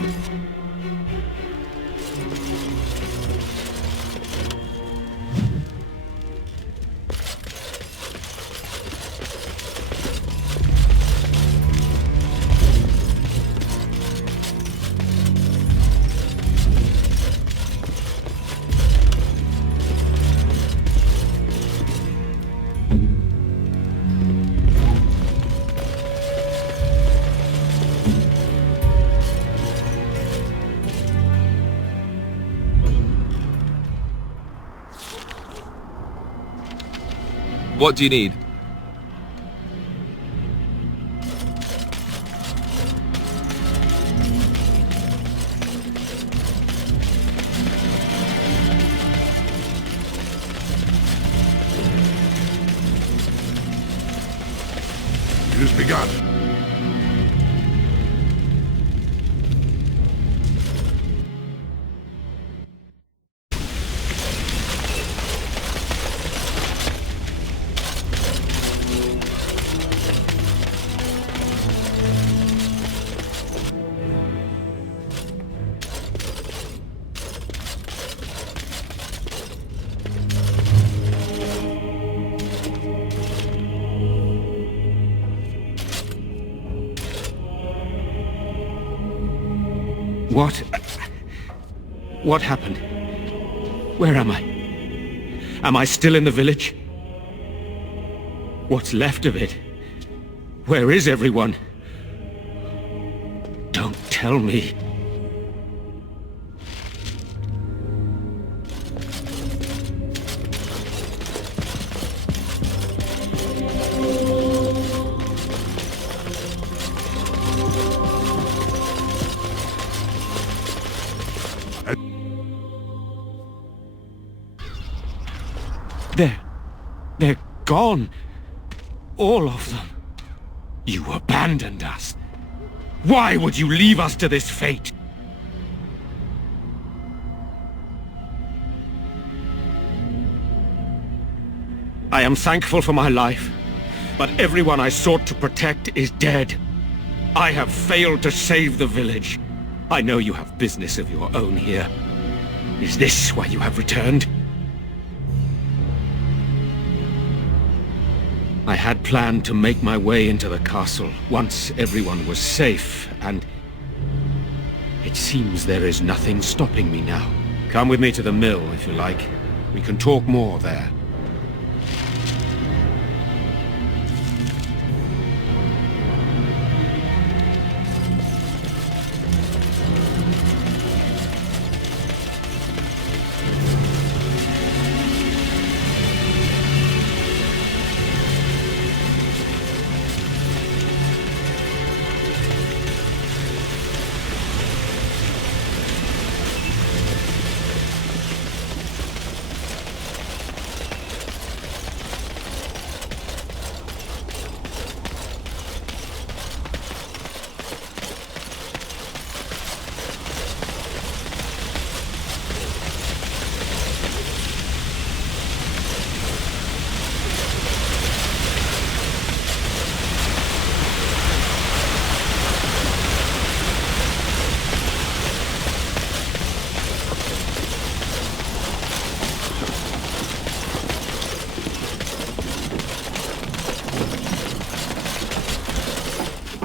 What do you need? It has begun. What happened? Where am I? Am I still in the village? What's left of it? Where is everyone? Don't tell me. They're gone. All of them. You abandoned us. Why would you leave us to this fate? I am thankful for my life, but everyone I sought to protect is dead. I have failed to save the village. I know you have business of your own here. Is this why you have returned? I had planned to make my way into the castle once everyone was safe, and it seems there is nothing stopping me now. Come with me to the mill, if you like. We can talk more there.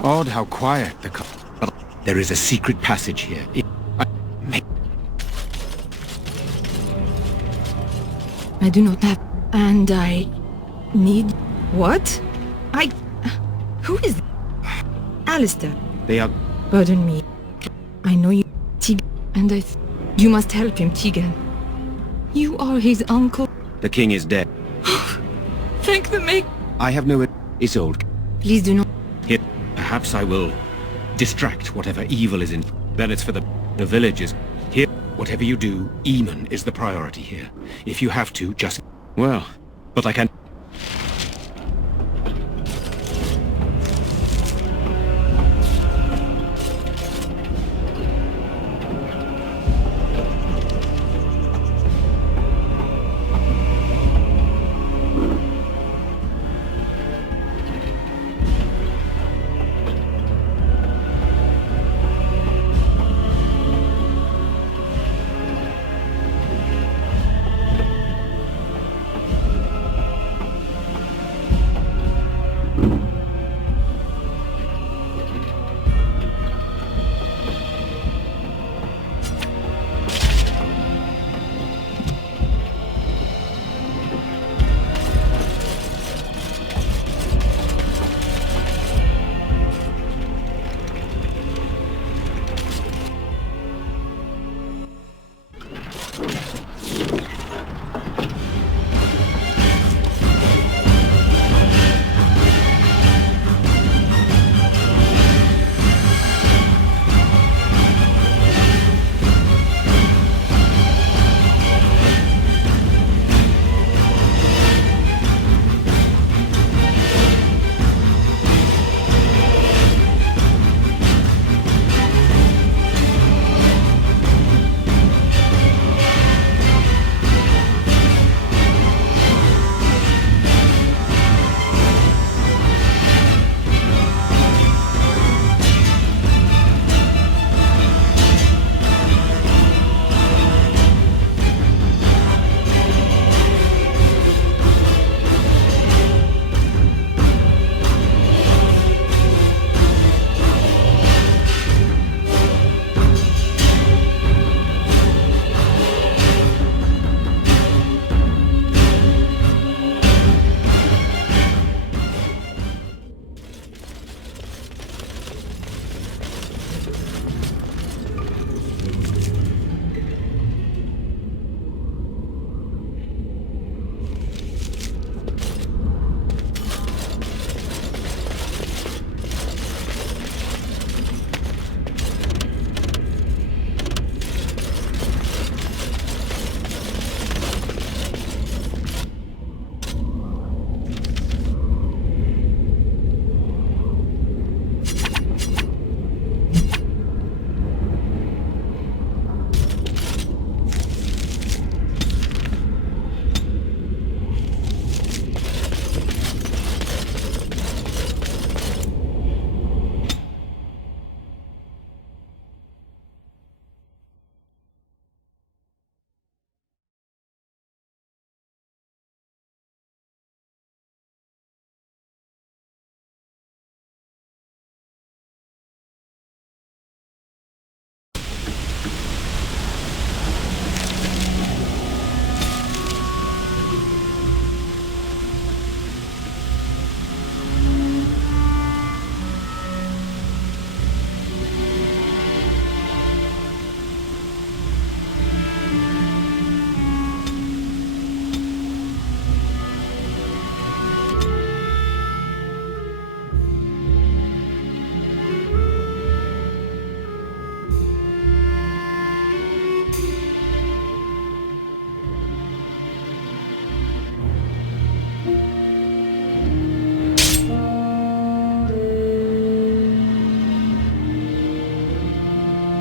Odd how quiet the but there is a secret passage here. I do not have... and I... need... What? Who is... Alistair? They are... Pardon me. I know you... Tegan... and you must help him, Tegan. You are his uncle. The king is dead. Thank the Maker. I have no... It's old. Please do not... Here, perhaps I will distract whatever evil is in... Then it's for the villagers. Here, whatever you do, Eamon is the priority here. If you have to, just... Well, but I can...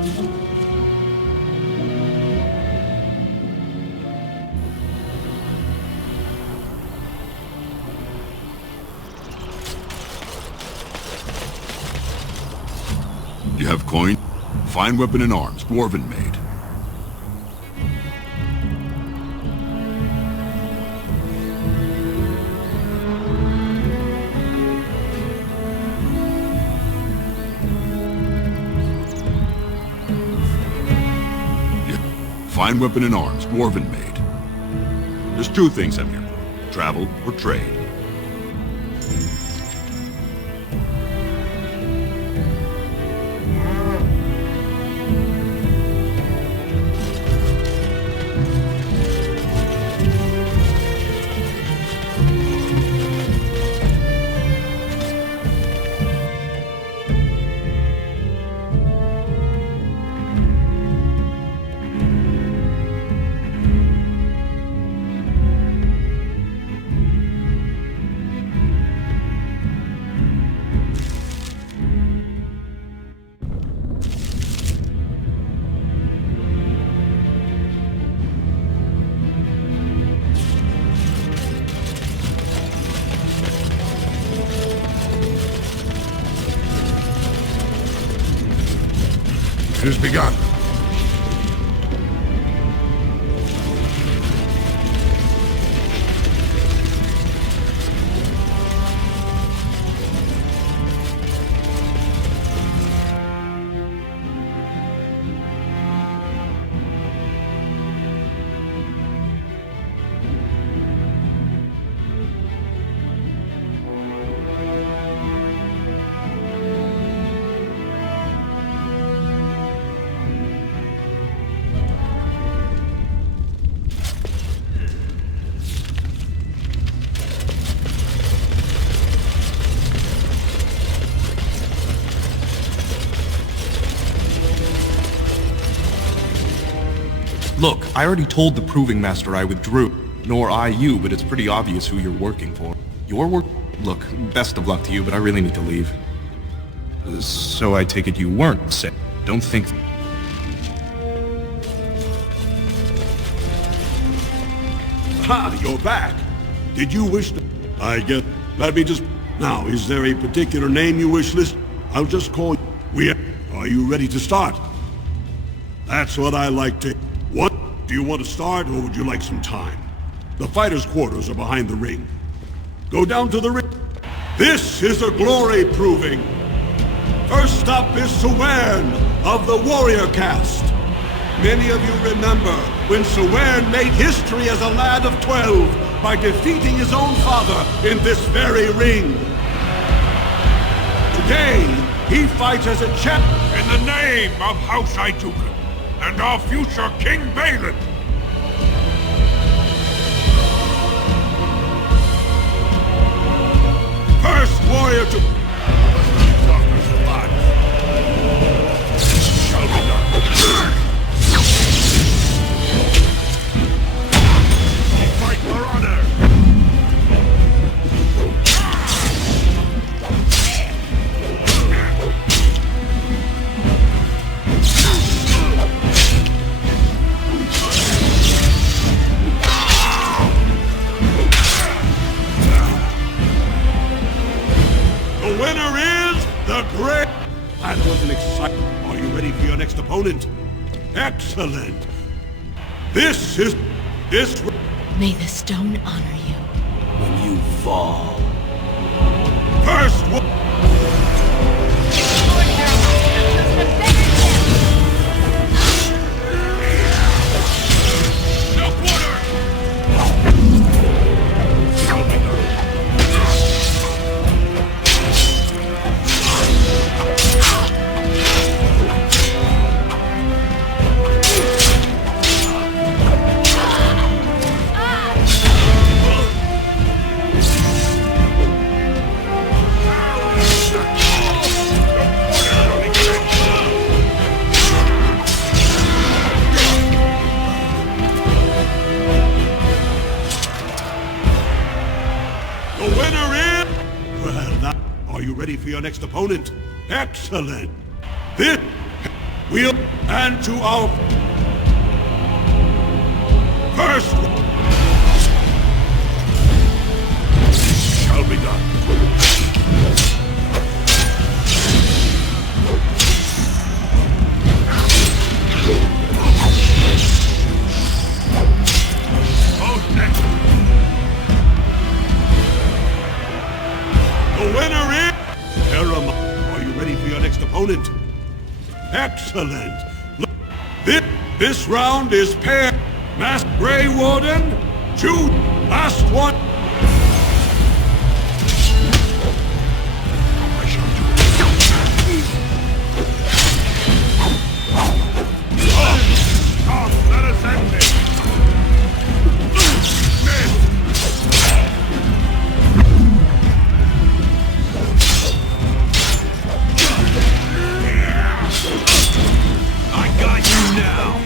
You have coin? Fine weapon and arms, dwarven made. Fine weapon and arms, dwarven made. There's two things I'm here for. Travel or trade. It has begun. Look, I already told the Proving Master I withdrew. Nor I you, but it's pretty obvious who you're working for. Your work? Look, best of luck to you, but I really need to leave. So I take it you weren't sick. Don't think... Ah, you're back. Did you wish to... I get... Let me just... Now, is there a particular name you wish list? I'll just call you... Are you ready to start? That's what I like to... What? Do you want to start, or would you like some time? The fighters' quarters are behind the ring. Go down to the ring. This is a glory proving. First up is Suwen of the Warrior Caste. Many of you remember when Suwen made history as a lad of 12 by defeating his own father in this very ring. Today, he fights as a champ. In the name of House Aituken and our future King Balin. First warrior to... Shall be done. Fight for honor. The winner is the great... That was an exciting... Are you ready for your next opponent? Excellent. This is... This... May the stone honor you. When you fall. First one... Are you ready for your next opponent? Excellent. This... we'll and to our first shall be done. The winner is Paramount. Are you ready for your next opponent? Excellent. This round is paired. Master Grey Warden, choose last one. I shall do it. Come, let us end this. I got you now.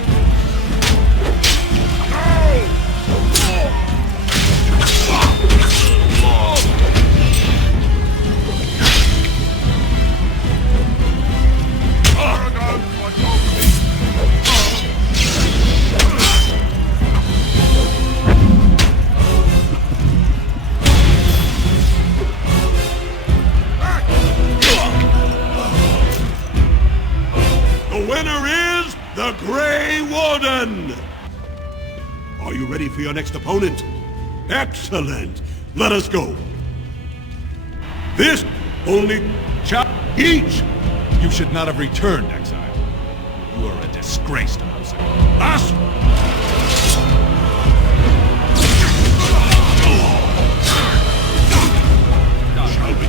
The winner is the Grey Warden! Are you ready for your next opponent? Excellent! Let us go! This only each! You should not have returned, exile. You are a disgrace to House. Last! Shall be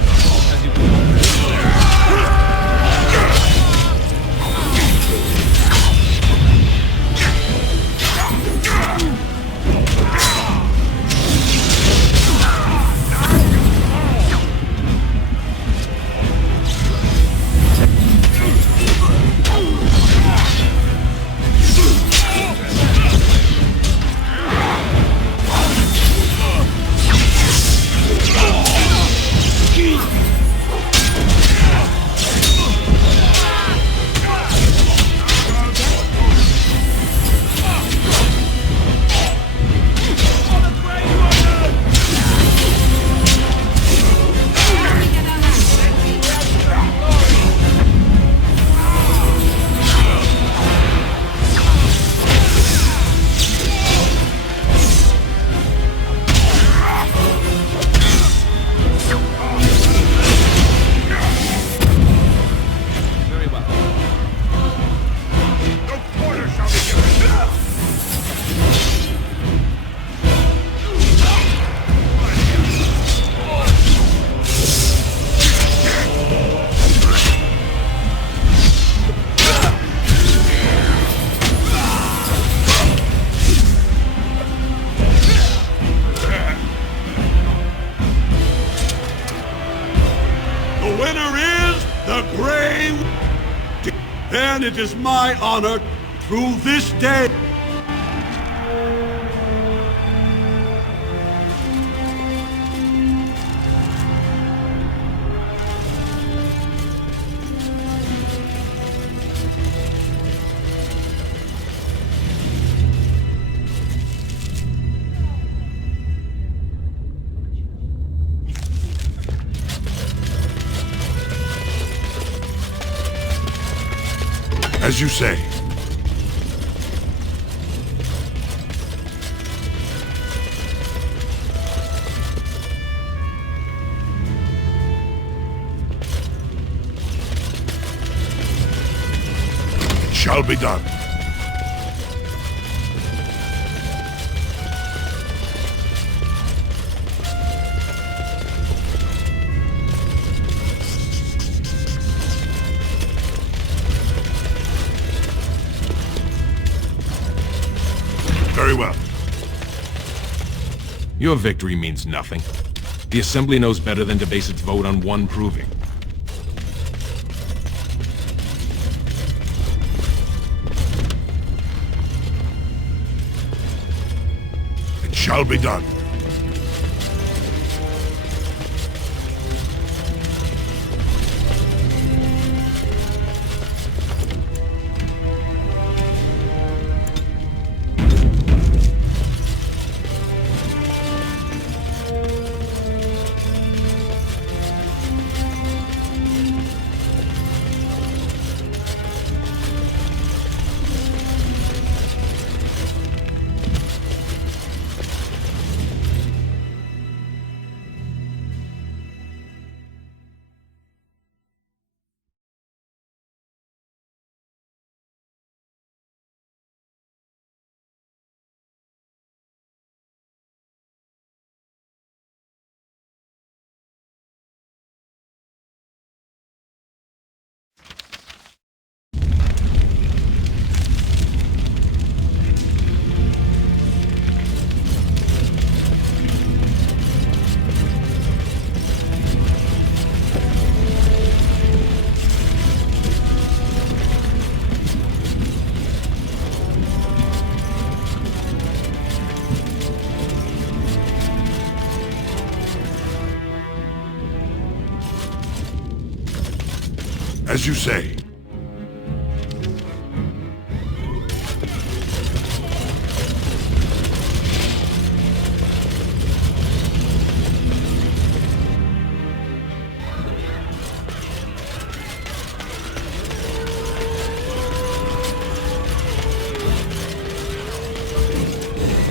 And it is my honor through this day. As you say. It shall be done. Very well. Your victory means nothing. The Assembly knows better than to base its vote on one proving. It shall be done. As you say.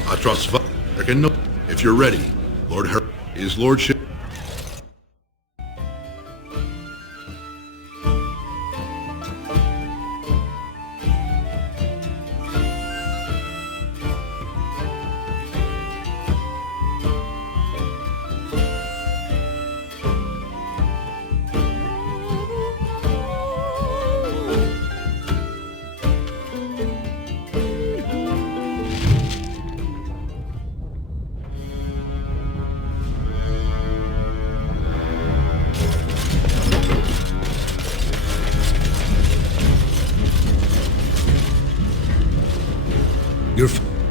I trust I can know if you're ready. Lord His lordship.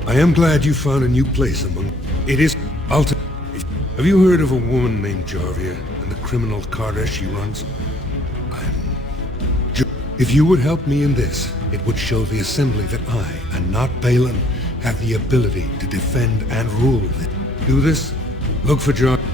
I am glad you found a new place among... It is... Have you heard of a woman named Jarvia and the criminal carter she runs? If you would help me in this, it would show the Assembly that I, and not Balin, have the ability to defend and rule it. Do this? Look for Jarvia.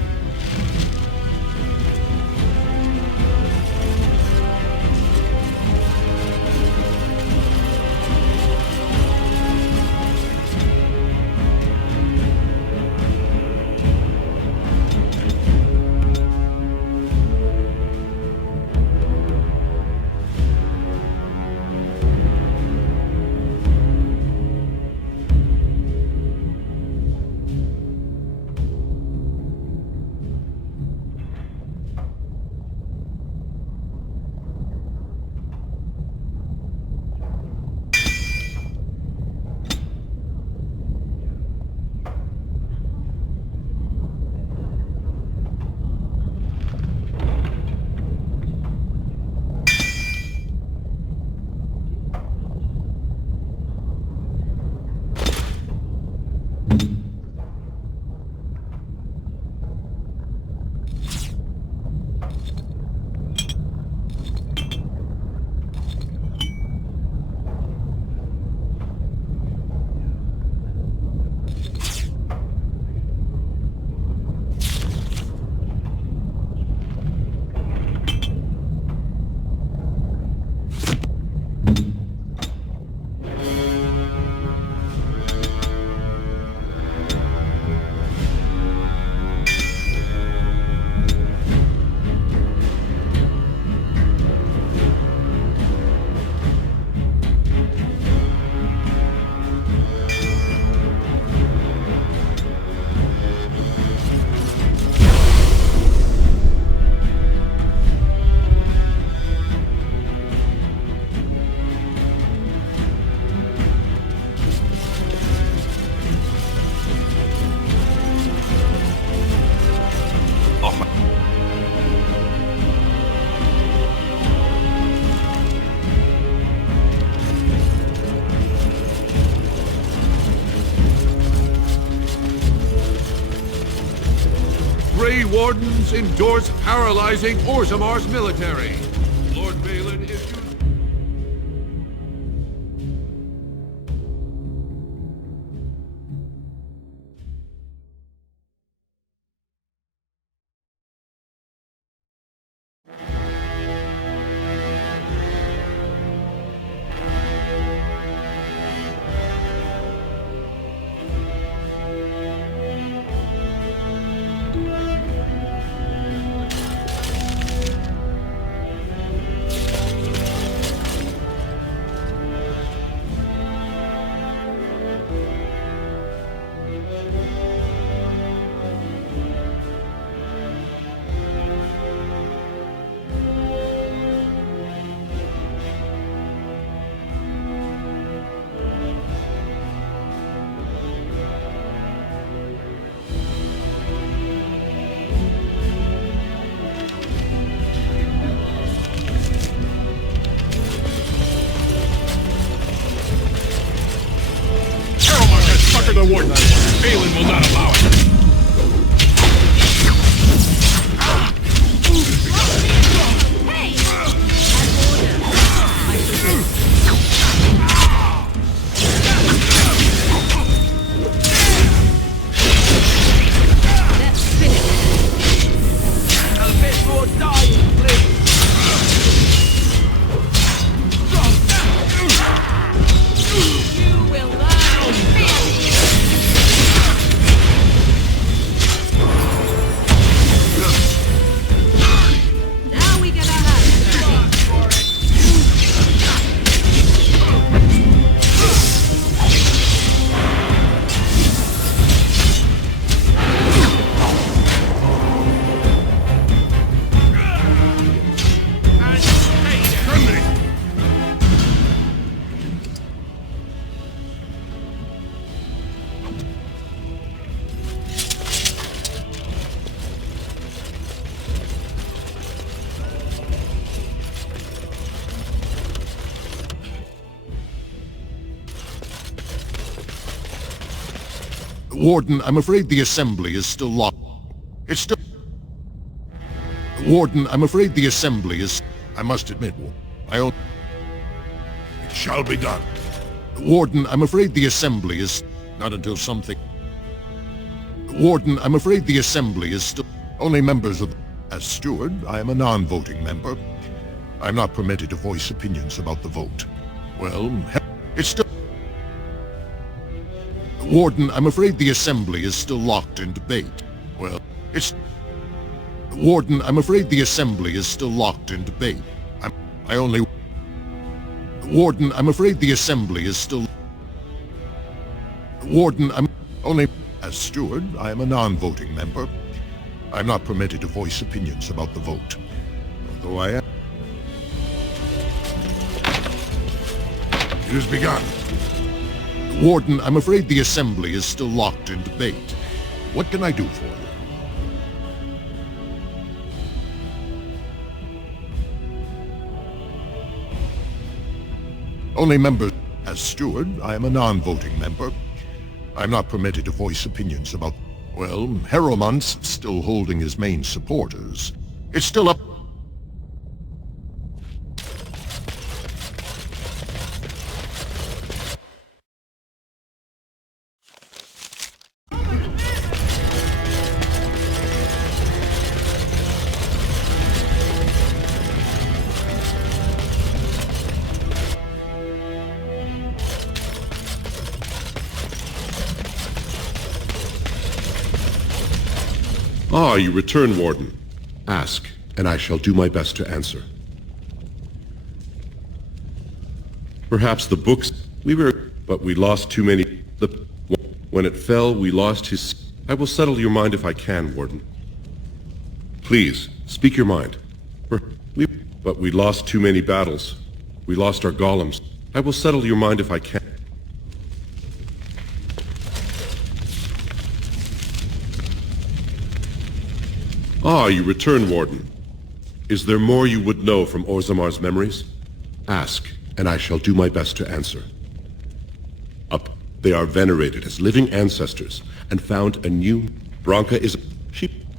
Grey Wardens endorse paralyzing Orzamar's military. Lord Balin issues... The warden. Balin will not allow it. Hey! Warden, I'm afraid the assembly is still locked. It's still... Warden, I'm afraid the assembly is... I must admit, I own... It shall be done. Warden, I'm afraid the assembly is... Not until something... Warden, I'm afraid the assembly is still... Only members of... As steward, I am a non-voting member. I'm not permitted to voice opinions about the vote. Well, it's still... Warden, I'm afraid the assembly is still locked in debate. Well, it's... Warden, I'm afraid the assembly is still locked in debate. I only... Warden, I'm afraid the assembly is still... Warden, I'm only... As steward, I am a non-voting member. I'm not permitted to voice opinions about the vote. Although I am... It has begun. Warden, I'm afraid the assembly is still locked in debate. What can I do for you? Only members... As steward, I am a non-voting member. I'm not permitted to voice opinions about... Well, Heromont's still holding his main supporters. It's still up... Ah, you return, Warden. Ask, and I shall do my best to answer. Perhaps the books... But we lost too many... When it fell, we lost his... I will settle your mind if I can, Warden. Please, speak your mind. But we lost too many battles. We lost our golems. I will settle your mind if I can. Ah, you return, Warden. Is there more you would know from Orzamar's memories? Ask, and I shall do my best to answer. Up, they are venerated as living ancestors, and found a new... Branca is...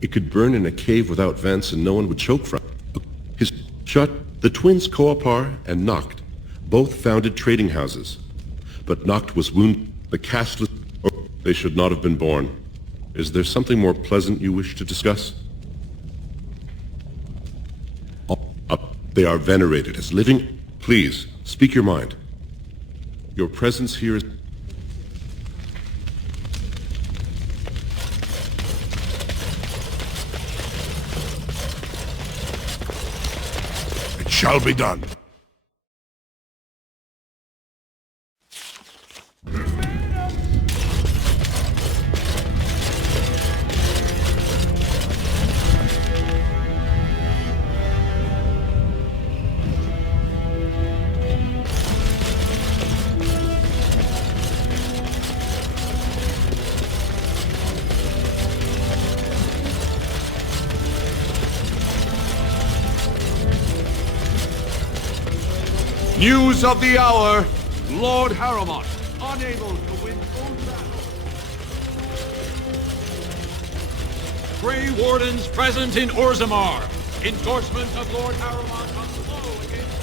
It could burn in a cave without vents and no one would choke from it. His... Shut... The twins Koapar and Noct both founded trading houses. But Noct was wounded. The castless... They should not have been born. Is there something more pleasant you wish to discuss? They are venerated as living... Please, speak your mind. Your presence here is... It shall be done. News of the hour! Lord Harrowmont, unable to win full battle. Grey Wardens present in Orzammar. Endorsement of Lord Harrowmont on flow against...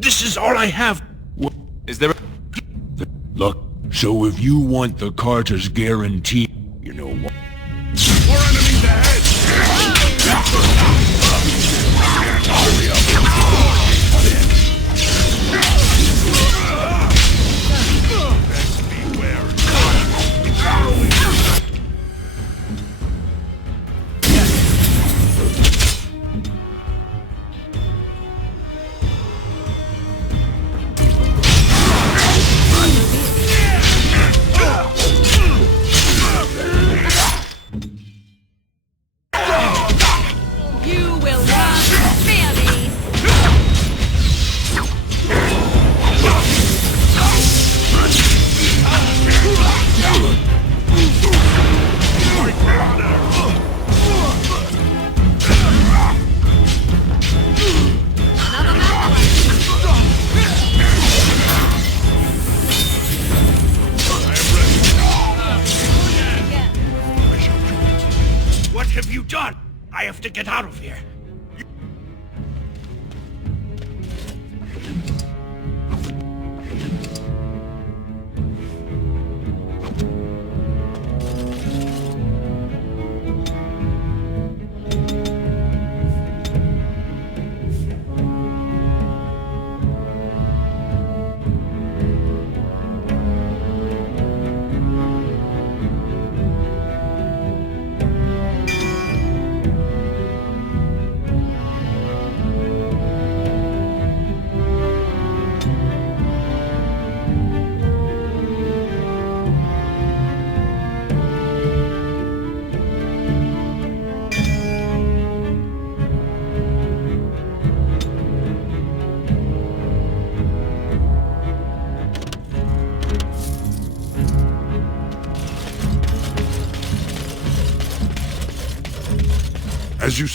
This is all I have. Is there a... Look, so if you want the Carter's guarantee, you know what? More enemies ahead! John, I have to get out of here. As you